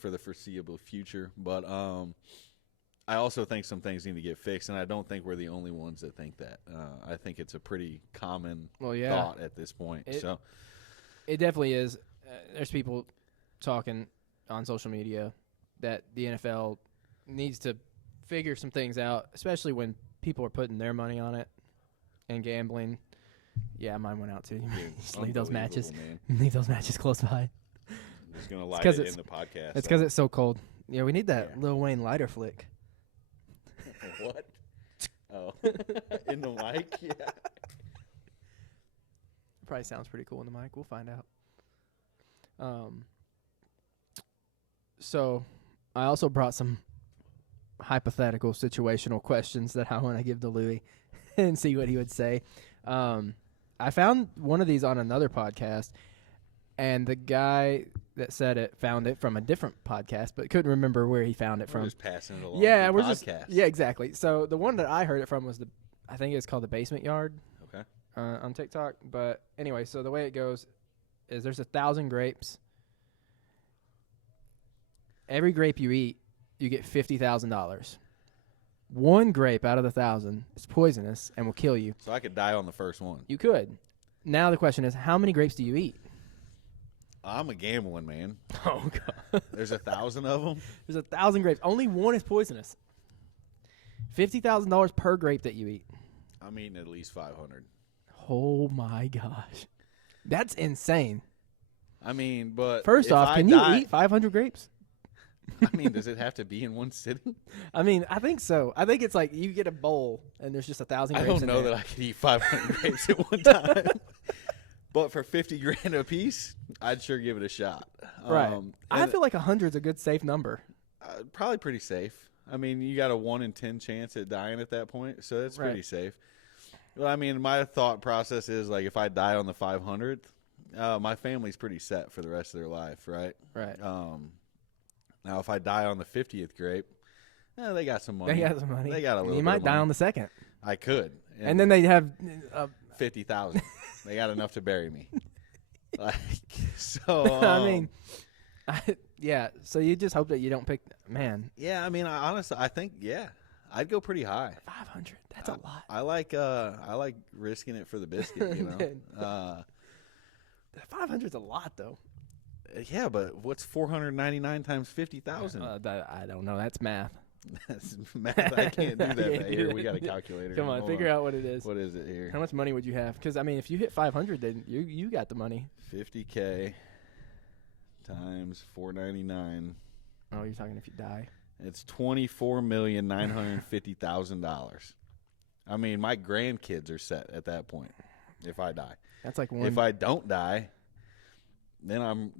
for the foreseeable future. But I also think some things need to get fixed, and I don't think we're the only ones that think that. I think it's a pretty common thought at this point. It definitely is. There's people talking on social media that the NFL needs to figure some things out, especially when people are putting their money on it and gambling. Yeah, mine went out too. Just leave those matches. Man. Leave those matches close by. I'm just gonna light it in the podcast. It's because it's so cold. Yeah, we need that Lil Wayne lighter flick. What? Oh, in the mic? Yeah. Probably sounds pretty cool in the mic. We'll find out. So, I also brought some hypothetical situational questions that I want to give to Louie and see what he would say. I found one of these on another podcast, and the guy that said it found it from a different podcast, but couldn't remember where he found it from. We're just passing it along. Yeah, we're just exactly. So the one that I heard it from was I think it's called the Basement Yard. Okay. On TikTok, but anyway, so the way it goes is there's 1,000 grapes. Every grape you eat, you get $50,000. One grape out of the 1,000 is poisonous and will kill you. So I could die on the first one. You could. Now the question is, how many grapes do you eat? I'm a gambling man. Oh, God. There's 1,000 of them? There's 1,000 grapes. Only one is poisonous. $50,000 per grape that you eat. I'm eating at least 500. Oh, my gosh. That's insane. I mean, but first off, can you eat 500 grapes? I mean, does it have to be in one sitting? I mean, I think so. I think it's like you get a bowl and there's just 1,000 grapes. I don't know that I could eat 500 grapes at one time. But for $50,000 a piece, I'd sure give it a shot. Right. I feel like 100 is a good safe number. Probably pretty safe. I mean, you got a 1 in 10 chance at dying at that point, so that's pretty safe. But I mean, my thought process is like if I die on the 500th, my family's pretty set for the rest of their life, right? Right. Now, if I die on the 50th grape, they got some money. They got some money. They got a little. You might die on the second. I could. And then they have 50,000. They got enough to bury me. So. I mean, yeah. So you just hope that you don't pick. Man. Yeah. I mean, honestly, I think I'd go pretty high. 500. That's a lot. I like risking it for the biscuit. You know. 500's a lot though. Yeah, but what's 499 times 50,000? I don't know. That's math. That's math. I can't do that. Here, we got a calculator. Come on, figure out what it is. What is it here? How much money would you have? Because, I mean, if you hit 500, then you got the money. 50K times 499. Oh, you're talking if you die? It's $24,950,000. I mean, my grandkids are set at that point if I die. That's like one. If I don't die, then I'm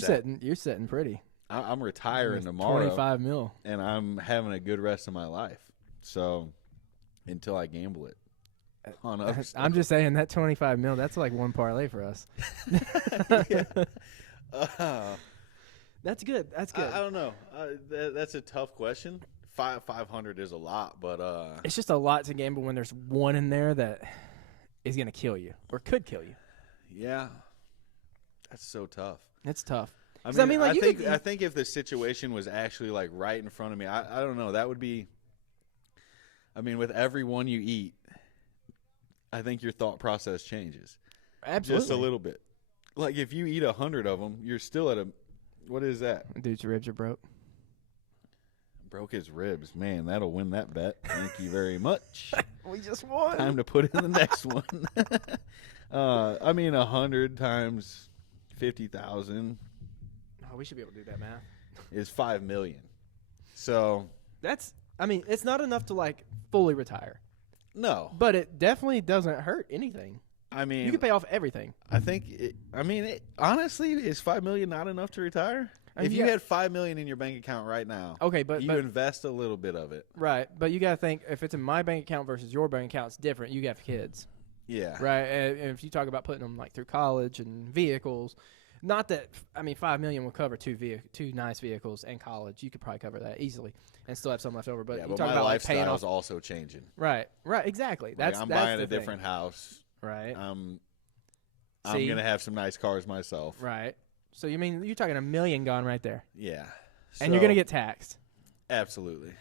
set. You're setting pretty. I'm retiring tomorrow. 25 mil. And I'm having a good rest of my life. So until I gamble it on other stuff. I'm just saying that 25 mil, that's like one parlay for us. That's good. That's good. I don't know. That's a tough question. 500 is a lot, but it's just a lot to gamble when there's one in there that is going to kill you or could kill you. Yeah. That's so tough. It's tough. I think if the situation was actually like right in front of me, I don't know. That would be. I mean, with every one you eat, I think your thought process changes. Absolutely, just a little bit. Like if you eat 100 of them, you're still at a. What is that? Dude's ribs are broke. Broke his ribs, man. That'll win that bet. Thank you very much. We just won. Time to put in the next one. I mean, 100 times 50,000. Oh, we should be able to do that math. Is 5 million. So that's. I mean, it's not enough to like fully retire. No, but it definitely doesn't hurt anything. I mean, you can pay off everything. I think. Honestly, is 5 million not enough to retire? If you had 5 million in your bank account right now, okay, but you invest a little bit of it, right? But you got to think if it's in my bank account versus your bank account, it's different. You got kids, yeah, right? And if you talk about putting them like through college and vehicles, Not that, I mean, $5 million will cover two nice vehicles and college. You could probably cover that easily and still have some left over. But Yeah, you but talk my about like paying lifestyle off. is also changing. Right, exactly. Like, I'm buying the a different house. Right. I'm See? gonna have some nice cars myself. Right. So you mean you're talking $1 million gone right there, Yeah. and you're gonna get taxed. Absolutely.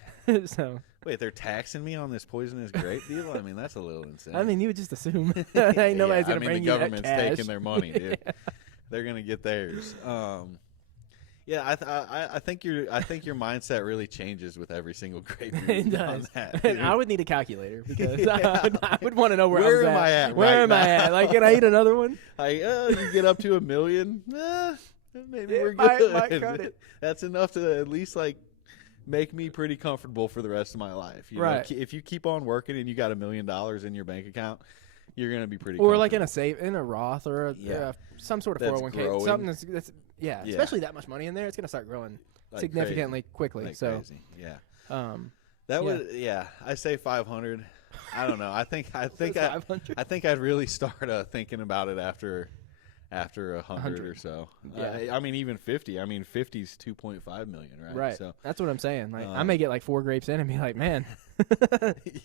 So Wait, they're taxing me on this poisonous grape deal? I mean, that's a little insane. I mean, you would just assume ain't nobody's gonna bring the you that government's cash. taking their money, dude. They're gonna get theirs. Yeah, I think your mindset really changes with every single grape. It on does. that, And dude. I would need a calculator because I would want to know where Where I'm am I at Where right am I now? at? Like, can I eat another one? Like, you get up to $1 million, maybe It we're might good. cut it. That's enough to at least like make me pretty comfortable for the rest of my life. You know, Right. if you keep on working and you got $1 million in your bank account, you're gonna be pretty. Or like in comfortable. a Roth or some sort of That's 401k, growing. something that's especially that much money in there, it's gonna start growing Like significantly quickly. Like so, crazy. Yeah. yeah. That would, I say 500. I don't know. I think 500? I think I'd really start thinking about it after 100 or so. Yeah. I mean, even 50. I mean, 50's 2.5 million, right? Right. So That's what I'm saying. Like, I may get like 4 grapes in and be like, man, you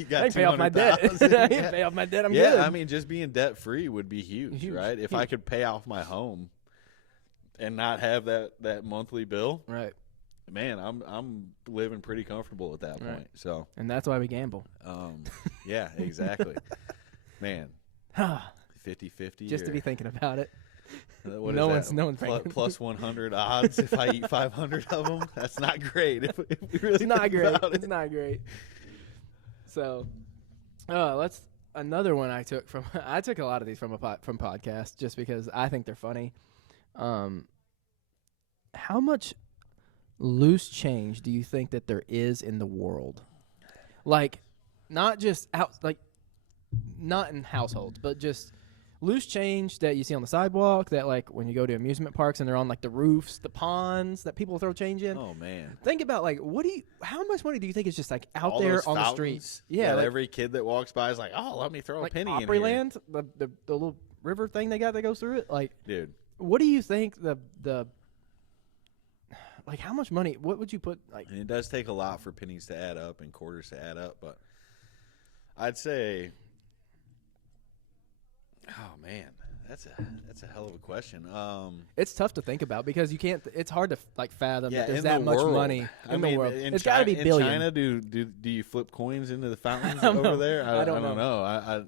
I got can pay off my debt. I 200,000. can pay off my debt. I'm Yeah, good. I mean, just being debt free would be huge, right? If I huge. could pay off my home and not have that monthly bill, right. man, I'm living pretty comfortable at that Right. point. So, And that's why we gamble. yeah, exactly. Man, 50-50. Just to be thinking about it. What no is that? one's thinking. Plus 100 odds if I eat 500 of them. That's not great. If we really It's not think great. about It's it. not great. So, let's another one I took from. I took a lot of these from from podcasts just because I think they're funny. How much loose change do you think that there is in the world? Like, not just not in households, but just loose change that you see on the sidewalk, that like when you go to amusement parks and they're on like the roofs, the ponds that people throw change in. Oh man. Think about like how much money do you think is just like out All there those on the fountains streets? Yeah, that like, every kid that walks by is like, "Oh, let me throw a penny in here." Opryland, the little river thing they got that goes through it. Like, Dude. what do you think the like how much money? What would you put like? And it does take a lot for pennies to add up and quarters to add up, but I'd say, oh man, that's a hell of a question. It's tough to think about because you can't. It's hard to like fathom that there's in that the much world. money in the world. In It's got to be billion. In China, do you flip coins into the fountains I don't over know. there? I don't know.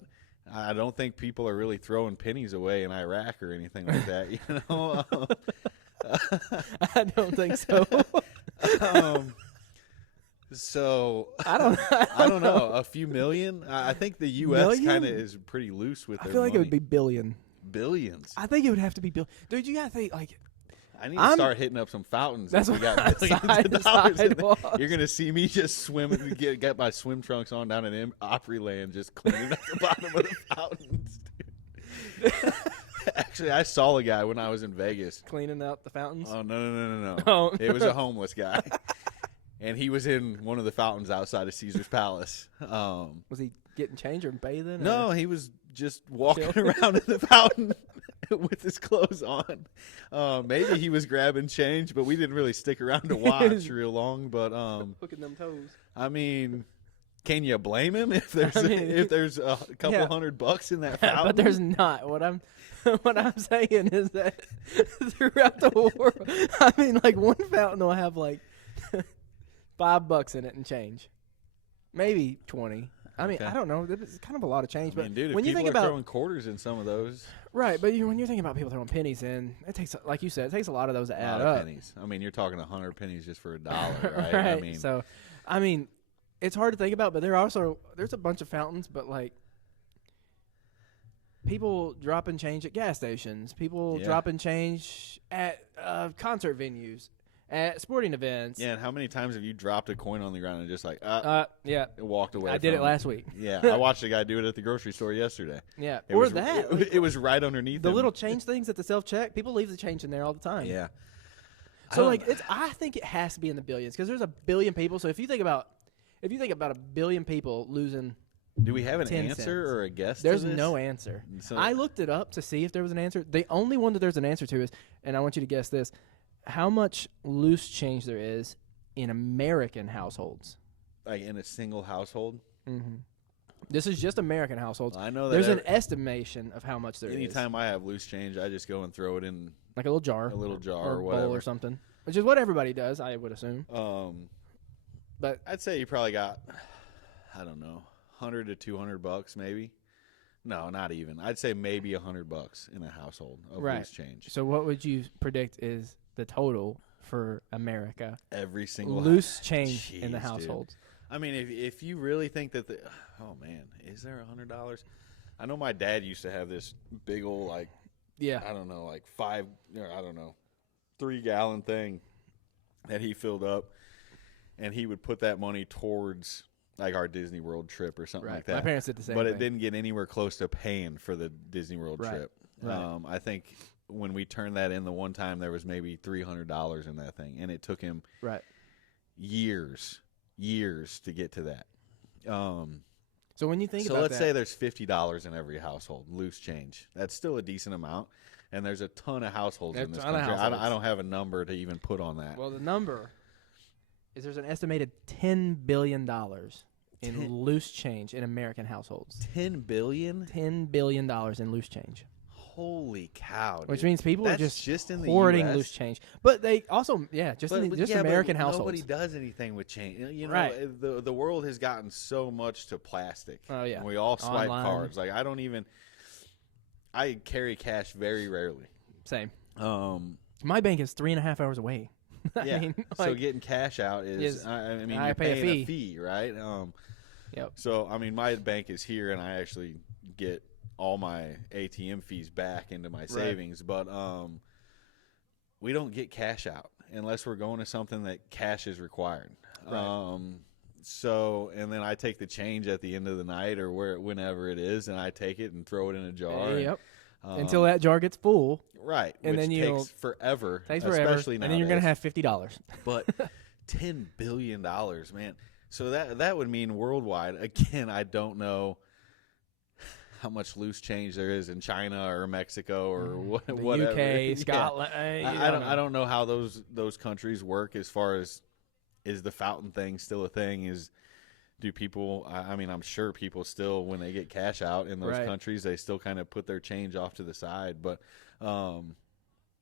I don't think people are really throwing pennies away in Iraq or anything like that. You know. I don't think so. So I don't know. A few million. I think the U.S. Million? kind of is pretty loose with I their feel like it money. would be billion. Billions. I think it would have to be billion. Dude, you gotta think like. I need to start hitting up some fountains. That's if we what got millions side- of dollars in there. sidewalks. You're gonna see me just swimming, get my swim trunks on down in Opryland, just cleaning up the bottom of the fountains. Dude. Actually, I saw a guy when I was in Vegas. Cleaning out the fountains. Oh no! Oh. It was a homeless guy, and he was in one of the fountains outside of Caesar's Palace. Was he getting changed or bathing? No, or? he was just walking Chill. around in the fountain with his clothes on. Maybe he was grabbing change, but we didn't really stick around to watch real long. But Hooking them toes. I mean, can you blame him if there's if there's a couple Yeah. $100 in that fountain? But there's not. What I'm saying is that throughout the world, I mean, like one fountain will have like $5 in it and change, maybe 20. I mean, Okay. I don't know. It's kind of a lot of change. I mean, but dude, if when you people think are about throwing quarters in some of those, right, but when you're thinking about people throwing pennies in, it takes, like you said, it takes a lot of those to a add lot of up. pennies. I mean, you're talking 100 pennies just for $1, right? Right. I mean, So, I mean, it's hard to think about, but there's a bunch of fountains, but like people dropping change at gas stations, people Yeah. dropping change at concert venues, at sporting events. yeah. And how many times have you dropped a coin on the ground and just like Yeah. walked away? I did it from last week. Yeah, I watched a guy do it at the grocery store yesterday. Yeah. It Or was, that. It was right underneath the him. little change things at the self-check, people leave the change in there all the time. Yeah. So I like I think it has to be in the billions because there's a billion people. So if you think about a billion people losing Do we have an 10 answer cents. or a guess? There's to this? no answer. So, I looked it up to see if there was an answer. The only one that there's an answer to is, and I want you to guess this, how much loose change there is in American households. like in a single household. Mm-hmm. This is just American households. I know that There's an estimation of how much there is. anytime I have loose change, I just go and throw it in Like a little jar. a little jar or or a whatever. bowl or something. Which is what everybody does, I would assume. But I'd say you probably got, I don't know, $100 to $200 maybe. No, not even. I'd say maybe $100 in a household of loose change. So what would you predict is the total for America? Every single loose change in the Jeez, households. dude. I mean, if you really think that oh man, is there $100? I know my dad used to have this big old I don't know, like 3-gallon thing that he filled up, and he would put that money towards like our Disney World trip or something like that. My parents did the same but thing. it didn't get anywhere close to paying for the Disney World trip. Right. I think when we turned that in the one time, there was maybe $300 in that thing, and it took him years to get to that. So when you think about let's say there's $50 in every household, loose change. That's still a decent amount, and there's a ton of households in this country. I don't have a number to even put on that. Well, the number is there's an estimated $10 billion in loose change in American households. $10 billion? $10 billion in loose change. Holy cow, dude. Which means people are just in the hoarding US? loose change. But they also, American households. Nobody does anything with change. You know, Right. the world has gotten so much to plastic. Oh, yeah. We all swipe Online. cards. Like, I carry cash very rarely. Same. My bank is 3.5 hours away. Yeah. I mean, So getting cash out is I mean, I you're pay a paying fee. right? Yep. So, I mean, my bank is here, and I actually get all my ATM fees back into my savings. But we don't get cash out unless we're going to something that cash is required. Right. So, and then I take the change at the end of the night or whenever it is, and I take it and throw it in a jar. Yep. Until that jar gets full. Right. And which then takes forever. Especially nowadays. and then you're going to have $50. But $10 billion, man. So that would mean worldwide. Again, I don't know how much loose change there is in China or Mexico or whatever. UK, Scotland. I don't know how those countries work as far as is the fountain thing still a thing? Do people? I mean, I'm sure people still, when they get cash out in those countries, they still kind of put their change off to the side. But and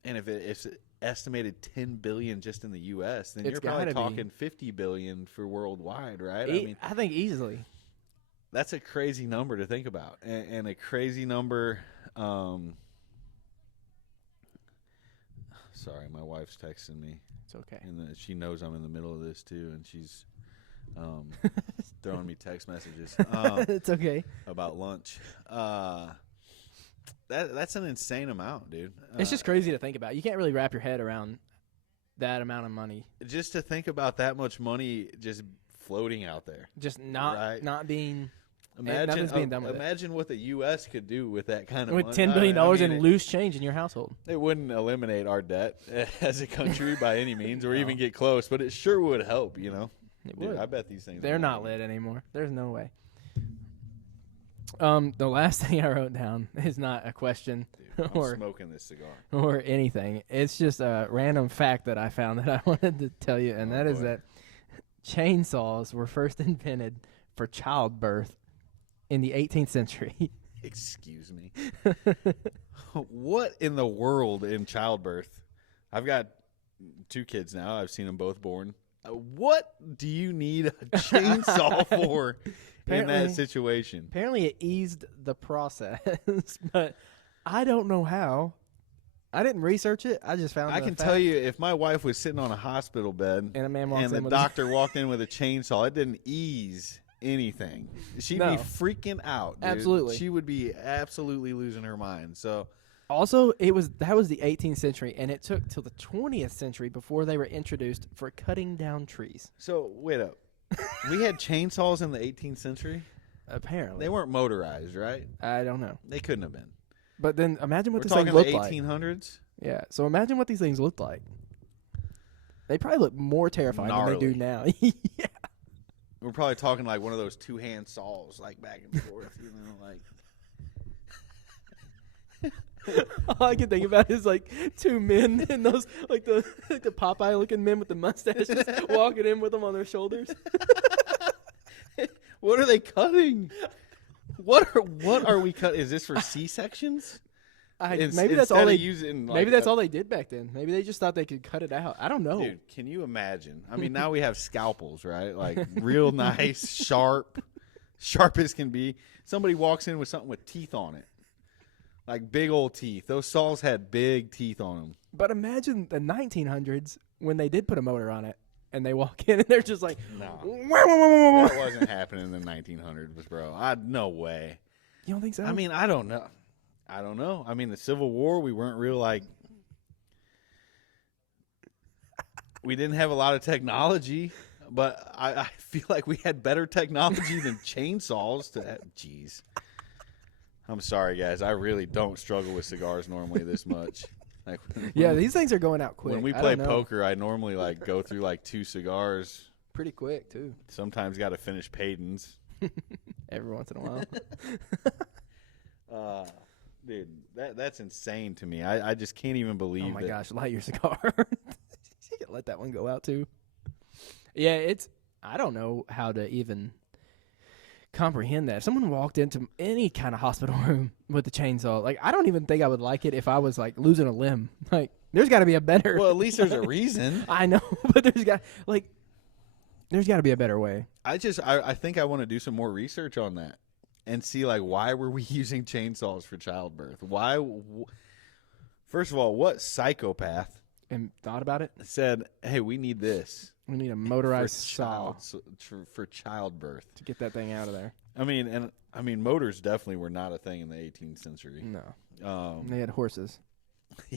if it's estimated $10 billion just in the U.S., then you're probably talking $50 billion for worldwide, right? I think easily. That's a crazy number to think about, and a crazy number. Sorry, my wife's texting me. It's okay. And she knows I'm in the middle of this too, and she's throwing me text messages. It's okay. About lunch. That's an insane amount, dude. It's just crazy to think about. You can't really wrap your head around that amount of money. Just to think about that much money just floating out there. Just not being. Imagine, being done with imagine what the U.S. could do with that kind of with money. $10 billion in loose change in your household. It wouldn't eliminate our debt as a country by any means, or even get close, but it sure would help. You know, it Dude, would. I bet these things. They're not lit anymore. There's no way. The last thing I wrote down is not a question. Dude, I'm smoking this cigar or anything. It's just a random fact that I found that I wanted to tell you, and that is that chainsaws were first invented for childbirth in the 18th century. Excuse me. What in the world in childbirth? I've got 2 kids now. I've seen them both born. What do you need a chainsaw for in that situation? Apparently it eased the process, but I don't know how. I didn't research it. I just found I can tell you, if my wife was sitting on a hospital bed and a man and the doctor walked in with a chainsaw, it didn't ease anything. She'd be freaking out, dude. Absolutely. She would be absolutely losing her mind. So also, that was the 18th century, and it took till the 20th century before they were introduced for cutting down trees. So wait up. We had chainsaws in the 18th century? Apparently. They weren't motorized, right? I don't know. They couldn't have been. But then imagine what We're these things talking looked the 1800s? like. Yeah. So imagine what these things looked like. They probably look more terrifying than they do now. Yeah. We're probably talking like one of those 2-hand saws, like back and forth, like. All I can think about is like two men in those like the Popeye looking men with the mustaches walking in with them on their shoulders. What are they cutting? What are we cutting? Is this for C-sections? Maybe that's all they using. Like, maybe that's all they did back then. Maybe they just thought they could cut it out. I don't know. Dude, can you imagine? I mean, now we have scalpels, right? Like real nice, sharp as can be. Somebody walks in with something with teeth on it, like big old teeth. Those saws had big teeth on them. But imagine the 1900s when they did put a motor on it, and they walk in and they're just like, no, that wasn't happening in the 1900s, bro. No way. You don't think so? I mean, I don't know. I mean, the Civil War, we weren't real like. We didn't have a lot of technology, but I feel like we had better technology than chainsaws. Jeez. I'm sorry, guys. I really don't struggle with cigars normally this much. Like, these things are going out quick. When we play poker, I normally like go through like 2 cigars. Pretty quick, too. Sometimes got to finish Payton's. Every once in a while. Dude, that's insane to me. I just can't even believe. Oh my that. gosh, light your cigar. You can let that one go out too. Yeah, I don't know how to even comprehend that. If someone walked into any kind of hospital room with a chainsaw, like I don't even think I would like it if I was like losing a limb. Like there's got to be a better. Well, at least there's a reason. I know, but there's got to be a better way. I think I want to do some more research on that. And see, like, why were we using chainsaws for childbirth? Why? First of all, what psychopath and thought about it? Said, "Hey, we need this. We need a motorized saw for childbirth to get that thing out of there." I mean, motors definitely were not a thing in the 18th century. No, they had horses.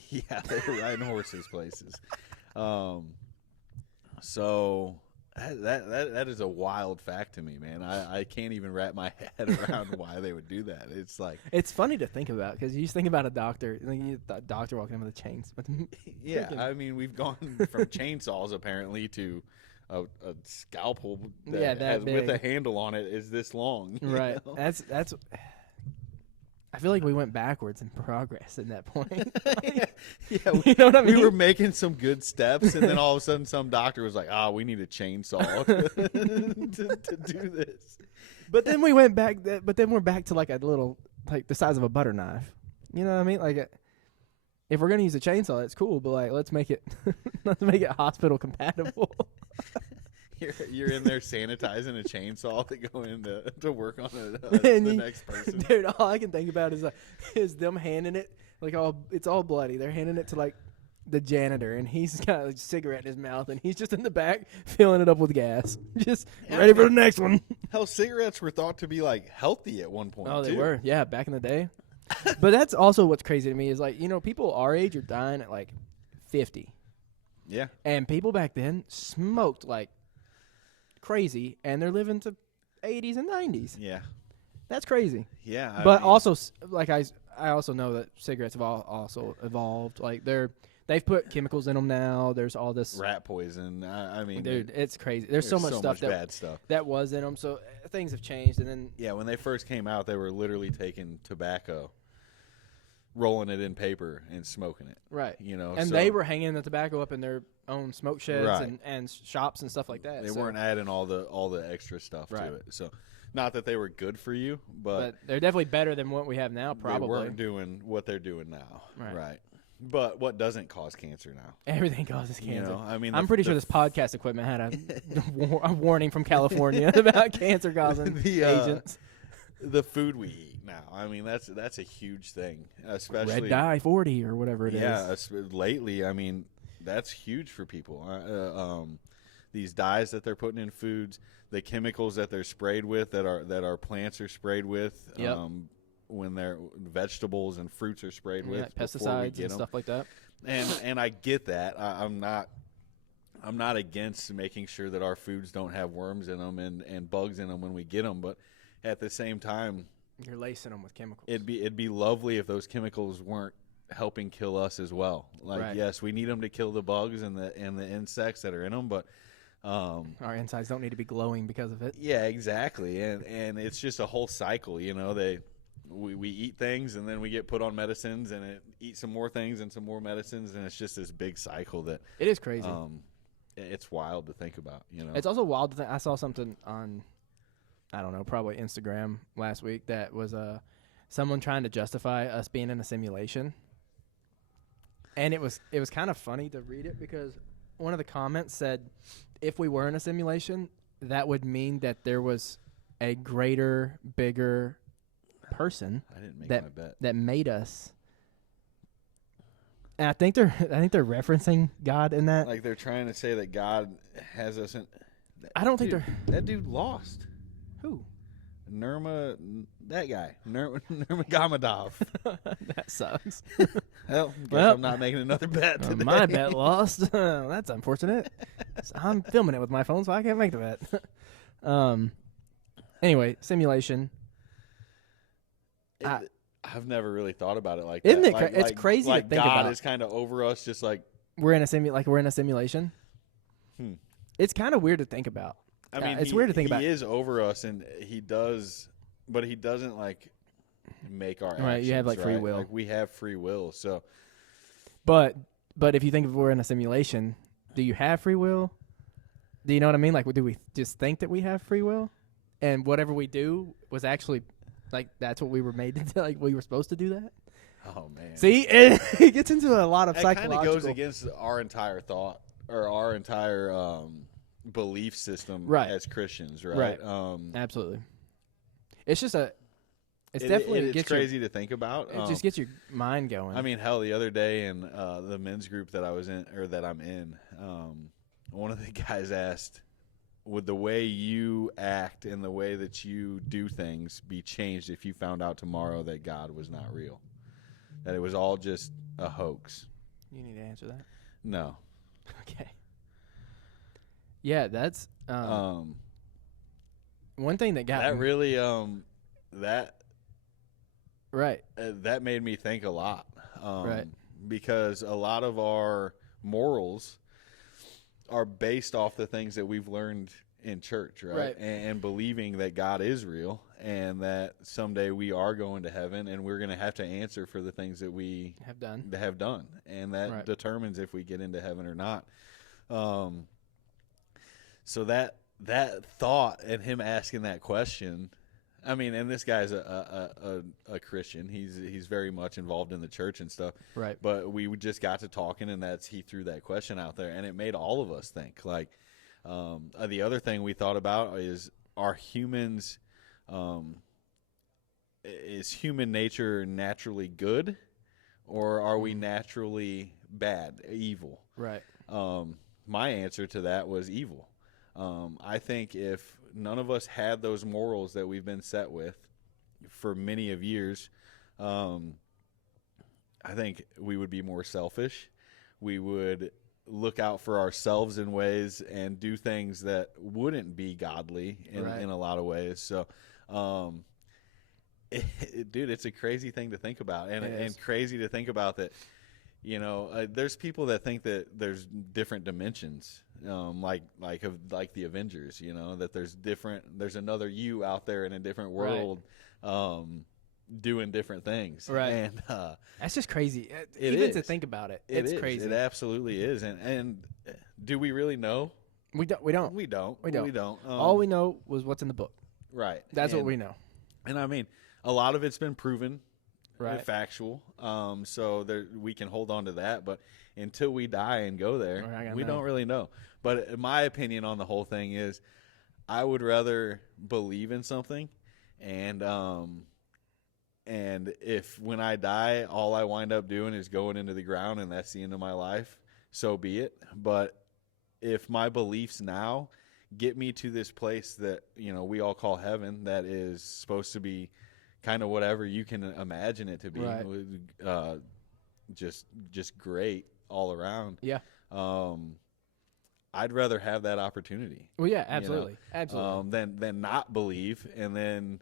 Yeah, they were riding horses places. So. That is a wild fact to me, man. I can't even wrap my head around why they would do that. It's like it's funny to think about because you just think about a doctor, like a doctor walking in with a chains. Yeah, I mean we've gone from chainsaws apparently to a scalpel that has big. with a handle on it is this long. Right. Know? That's. I feel like we went backwards in progress in that point. Yeah, you know what I mean? We were making some good steps, and then all of a sudden, some doctor was like, we need a chainsaw to do this." But then we went back. But then we're back to like a little, like the size of a butter knife. You know what I mean? Like, if we're gonna use a chainsaw, that's cool. But like, let's make it hospital compatible. You're in there sanitizing a chainsaw to go in to work on the next person. Dude, all I can think about is them handing it it's all bloody. They're handing it to like the janitor, and he's got a cigarette in his mouth, and he's just in the back filling it up with gas, just ready for the next one. Hell, cigarettes were thought to be like healthy at one point. Oh, they too. were, yeah, back in the day. But that's also what's crazy to me is like people our age are dying at like 50. Yeah, and people back then smoked like crazy, and they're living to 80s and 90s. Yeah, that's crazy. Yeah, but also, like I also know that cigarettes have also evolved. Like they've put chemicals in them now. There's all this rat poison. I mean, dude, it's crazy. There's so much bad stuff that was in them. So things have changed. And then when they first came out, they were literally taking tobacco, rolling it in paper and smoking it. Right. And they were hanging the tobacco up in their own smoke sheds right. and shops and stuff like that. They weren't adding all the extra stuff right. to it. So not that they were good for you, but they're definitely better than what we have now, probably. They weren't doing what they're doing now. Right. But what doesn't cause cancer now? Everything causes cancer. I'm pretty sure this podcast equipment had a warning from California about cancer causing agents. The food we eat now. I mean, that's a huge thing, especially Red Dye 40 or whatever it is. Yeah, lately, I mean, that's huge for people. These dyes that they're putting in foods, the chemicals that they're sprayed with, that our plants are sprayed with, yep. When their vegetables and fruits are sprayed with, like pesticides and stuff like that. And I get that. I'm not against making sure that our foods don't have worms in them and bugs in them when we get them, but at the same time, you're lacing them with chemicals. It'd be lovely if those chemicals weren't helping kill us as well. Like, right. yes, we need them to kill the bugs and the insects that are in them, but Our insides don't need to be glowing because of it. Yeah, exactly. And it's just a whole cycle, you know. We eat things and then we get put on medicines and eat some more things and some more medicines, and it's just this big cycle that It is crazy. It's wild to think about, you know. It's also wild to think. I saw something on, I don't know, probably Instagram last week that was someone trying to justify us being in a simulation. And it was kind of funny to read it because one of the comments said, if we were in a simulation, that would mean that there was a greater, bigger person I didn't make my bet. that made us. And I think they're referencing God in that. Like they're trying to say that God has us in. I don't think that dude lost. Who? That guy, Nurmagomedov. That sucks. Well, I'm not making another bet today. My bet lost. That's unfortunate. I'm filming it with my phone, so I can't make the bet. Anyway, simulation. I've never really thought about it like Isn't that. it? It's crazy to think about. God is kind of over us, just like we're in a simulation. It's kind of weird to think about. I mean, it's weird to think about. He is over us, and he does, but he doesn't like make our actions. Right, you have like free will. Like we have free will. So, but if you think of we're in a simulation, do you have free will? Do you know what I mean? Like, do we just think that we have free will, and whatever we do was actually like that's what we were made to do? Like we were supposed to do that? Oh man! See, it gets into a lot of psychological. It kind of goes against our entire thought or our entire belief system as Christians, right? Absolutely. It's just it's crazy to think about. It just gets your mind going. I mean, hell, the other day in the men's group that I was in or that I'm in, one of the guys asked, would the way you act and the way that you do things be changed if you found out tomorrow that God was not real? That it was all just a hoax? You need to answer that. No. Okay. Yeah, that's one thing that got that me. Really that right. That made me think a lot. Right. Because a lot of our morals are based off the things that we've learned in church, right? And believing that God is real and that someday we are going to heaven and we're going to have to answer for the things that we have done, and that determines if we get into heaven or not. So that thought and him asking that question, I mean, and this guy's a Christian. He's very much involved in the church and stuff. Right. But we just got to talking, and he threw that question out there, and it made all of us think. Like, the other thing we thought about is, are humans, is human nature naturally good, or are we naturally bad, evil? Right. My answer to that was evil. I think if none of us had those morals that we've been set with for many of years, I think we would be more selfish. We would look out for ourselves in ways and do things that wouldn't be godly in a lot of ways. So, dude, it's a crazy thing to think about, and crazy to think about that. You know, there's people that think that there's different dimensions, like the Avengers. You know, that there's another you out there in a different world, doing different things. Right. And that's just crazy. To think about it, it's crazy. It absolutely is. And do we really know? We don't. All we know was what's in the book. Right. That's what we know. And I mean, a lot of it's been proven. Right. Factual, so we can hold on to that. But until we die and go there, we don't really know. But my opinion on the whole thing is, I would rather believe in something, and if when I die, all I wind up doing is going into the ground, and that's the end of my life, so be it. But if my beliefs now get me to this place that we all call heaven, that is supposed to be kind of whatever you can imagine it to be, just great all around. Yeah. I'd rather have that opportunity. Well, yeah, absolutely, absolutely. Than not believe, and then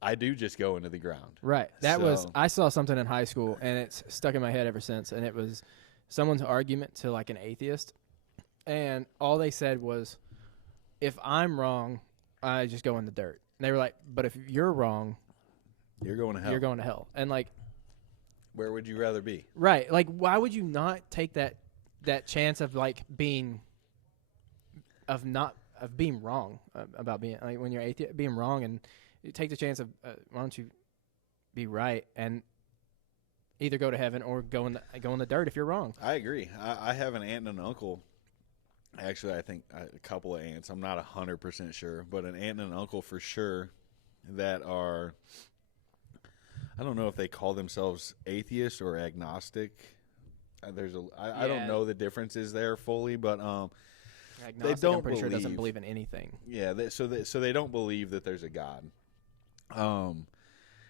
I do just go into the ground. Right. I saw something in high school, and it's stuck in my head ever since. And it was someone's argument to like an atheist, and all they said was, if I'm wrong, I just go in the dirt. And they were like, but if you're wrong, You're going to hell. you're going to hell. And like, Where would you rather be? right, like why would you not take that chance of like being wrong about being like when you're atheist, being wrong, and you take the chance of why don't you be right and either go to heaven or go in the dirt if you're wrong. I agree. I have an aunt and an uncle. Actually, I think a couple of aunts. I'm not 100% sure, but an aunt and an uncle for sure that are, I don't know if they call themselves atheist or agnostic. I don't know the differences there fully, but Agnostic, they don't I'm pretty sure doesn't believe- believe in anything. yeah, so they don't believe that there's a God.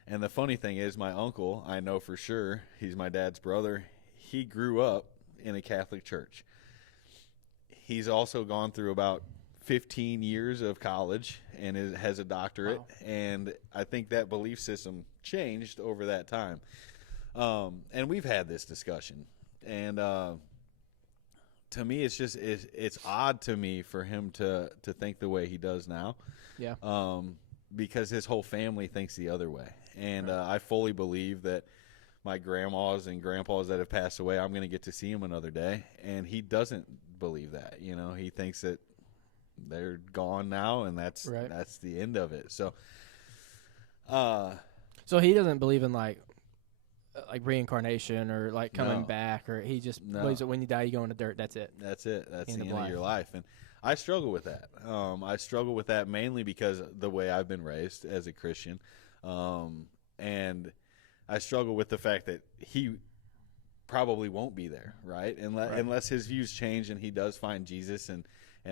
And the funny thing is, my uncle, I know for sure, he's my dad's brother. He grew up in a Catholic church. He's also gone through about 15 years of college and has a doctorate. Wow. And I think that belief system changed over that time. And we've had this discussion. And to me, it's odd to me for him to think the way he does now. Yeah. Because his whole family thinks the other way. And I fully believe that my grandmas and grandpas that have passed away, I'm going to get to see them another day. And he doesn't believe that. You know, he thinks that they're gone now, and that's the end of it. So, so he doesn't believe in like reincarnation or like coming back, or he just believes that when you die, you go in the dirt. That's it. That's it. That's the end of your life. And I struggle with that. I struggle with that mainly because the way I've been raised as a Christian. And I struggle with the fact that he probably won't be there, right? Unless his views change and he does find Jesus and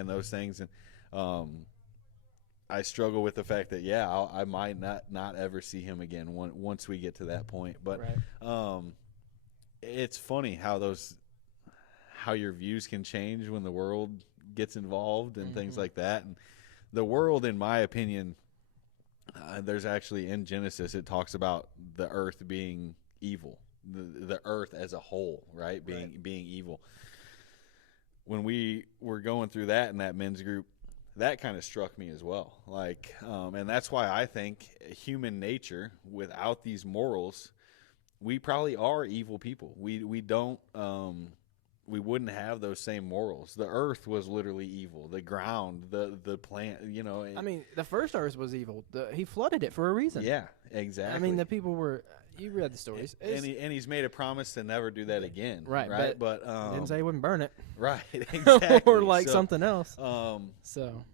those things. And I struggle with the fact that, I might not ever see him again once we get to that point. But it's funny how your views can change when the world gets involved and things like that. And the world, in my opinion, there's actually in Genesis, it talks about the earth being evil, the earth as a whole, right? Being evil. When we were going through that in that men's group, that kind of struck me as well. Like, and that's why I think human nature, without these morals, we probably are evil people. We don't, we wouldn't have those same morals. The earth was literally evil. The ground, the plant, you know. I mean, the first earth was evil. He flooded it for a reason. Yeah, exactly. I mean, the people were. You read the stories, and he's made a promise to never do that again. Right. But didn't say he wouldn't burn it. Right. Exactly. Or like something else. So.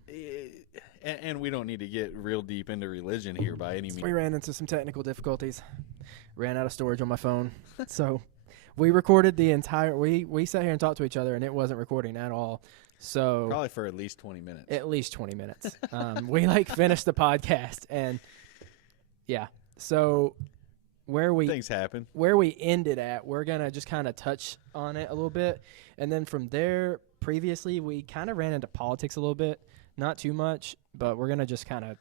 And we don't need to get real deep into religion here by any means. We ran into some technical difficulties. Ran out of storage on my phone, so we recorded the entire. We sat here and talked to each other, and it wasn't recording at all. So probably for at least 20 minutes. At least 20 minutes. We finished the podcast, and so. Things happen. Where we ended at, we're going to just kind of touch on it a little bit. And then from there, previously, we kind of ran into politics a little bit. Not too much, but we're going to just kind of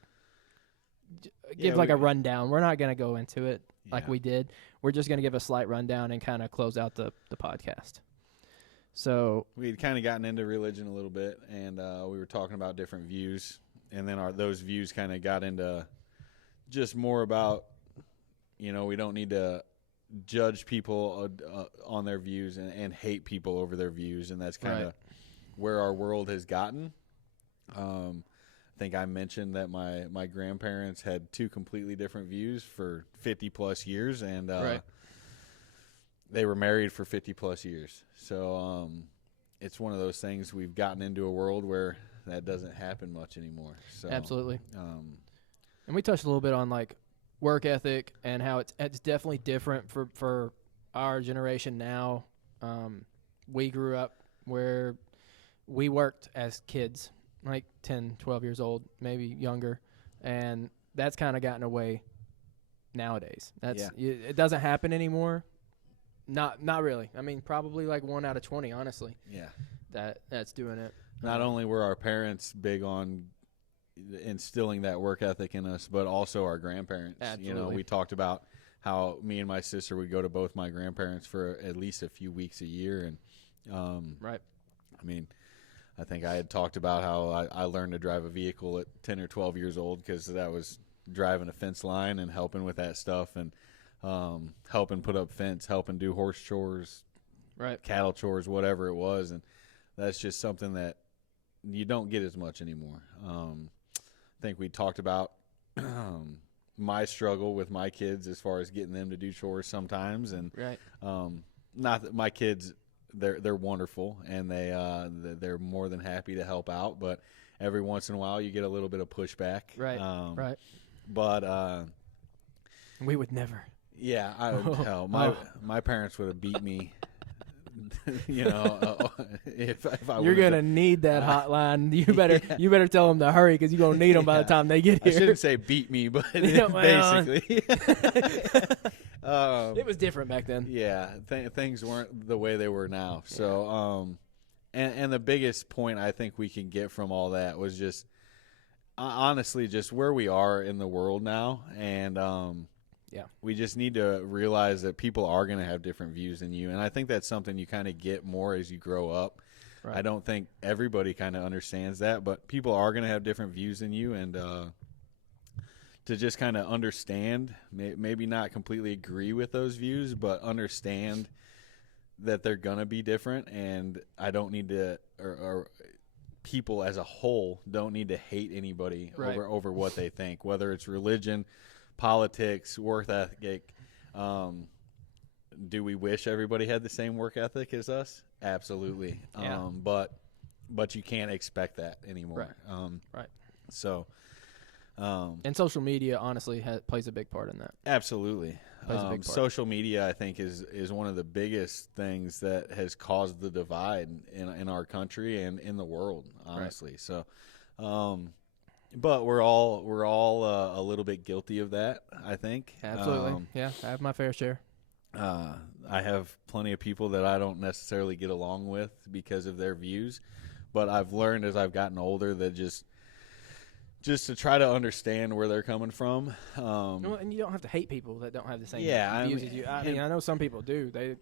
give a rundown. We're not going to go into it like we did. We're just going to give a slight rundown and kind of close out the podcast. So we'd kind of gotten into religion a little bit, and we were talking about different views. And then those views kind of got into just more about, we don't need to judge people on their views and hate people over their views, and that's kind of where our world has gotten. I think I mentioned that my grandparents had two completely different views for 50-plus years, and they were married for 50-plus years. So it's one of those things, we've gotten into a world where that doesn't happen much anymore. So, absolutely. And we touched a little bit on, work ethic and how it's definitely different for our generation now. We grew up where we worked as kids, 10, 12 years old, maybe younger, and that's kind of gotten away nowadays. It doesn't happen anymore. Not really. I mean, probably 1 out of 20, honestly. Yeah. That's doing it. Not only were our parents big on instilling that work ethic in us, but also our grandparents. Absolutely. We talked about how me and my sister would go to both my grandparents for at least a few weeks a year, and I mean, I think I had talked about how I learned to drive a vehicle at 10 or 12 years old because that was driving a fence line and helping with that stuff and helping put up fence, helping do horse chores, right, cattle chores, whatever it was. And that's just something that you don't get as much anymore. I think we talked about my struggle with my kids as far as getting them to do chores sometimes. And right. Not that my kids, they're wonderful and they're more than happy to help out, but every once in a while you get a little bit of pushback. Right. Right. But we would never. Yeah, hell, my parents would have beat me. If I you're gonna need that hotline. You better tell them to hurry because you're gonna need them by the time they get here. I shouldn't say beat me, but basically, it was different back then. Yeah, things weren't the way they were now. So, and the biggest point I think we can get from all that was just honestly just where we are in the world now, and we just need to realize that people are going to have different views than you, and I think that's something you kind of get more as you grow up. Right. I don't think everybody kind of understands that, but people are going to have different views than you, and to just kind of understand, maybe not completely agree with those views, but understand that they're going to be different, and I don't need to, or people as a whole don't need to hate anybody over what they think, whether it's religion, politics, work ethic. Do we wish everybody had the same work ethic as us? Absolutely. Yeah. But you can't expect that anymore. Right. So, and social media honestly plays a big part in that. Absolutely. Plays a big part. Social media, I think, is one of the biggest things that has caused the divide in our country and in the world, honestly. Right. So, but we're all a little bit guilty of that, I think. Absolutely. I have my fair share. I have plenty of people that I don't necessarily get along with because of their views, but I've learned as I've gotten older that just to try to understand where they're coming from. And you don't have to hate people that don't have the same views as you. I mean, I know some people do. They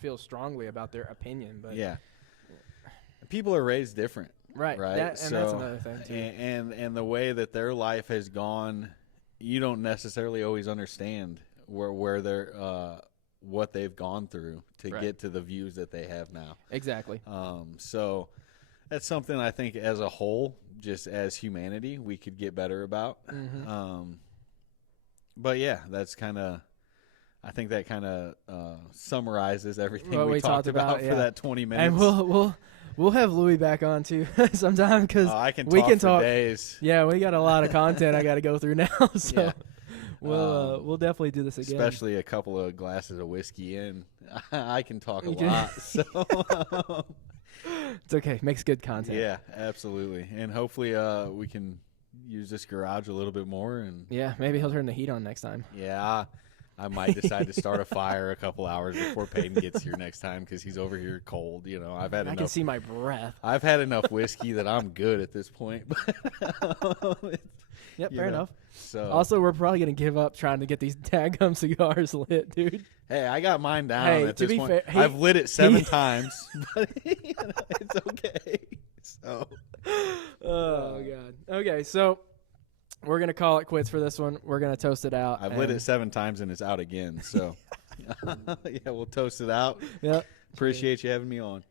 feel strongly about their opinion, but people are raised different. Right. That's another thing too. And the way that their life has gone, you don't necessarily always understand where they're what they've gone through to get to the views that they have now. Exactly. So that's something I think as a whole, just as humanity, we could get better about. Mm-hmm. But yeah, that's I think that kind of summarizes everything we talked about for that 20 minutes. And we'll have Louie back on too sometime because we can talk for days. Yeah, we got a lot of content I got to go through now, so we'll definitely do this again. Especially a couple of glasses of whiskey in, I can talk a lot. So it's okay, makes good content. Yeah, absolutely, and hopefully we can use this garage a little bit more. And maybe he'll turn the heat on next time. Yeah. I might decide to start a fire a couple hours before Peyton gets here next time because he's over here cold. I've had enough. I can see my breath. I've had enough whiskey that I'm good at this point. Yep, fair enough. So also, we're probably gonna give up trying to get these daggum cigars lit, dude. Hey, I got mine down at this point. Fair, I've lit it 7 times, but it's okay. So, oh god. Okay, so. We're going to call it quits for this one. We're going to toast it out. I've lit it 7 times and it's out again. So, we'll toast it out. Yep. Appreciate you having me on.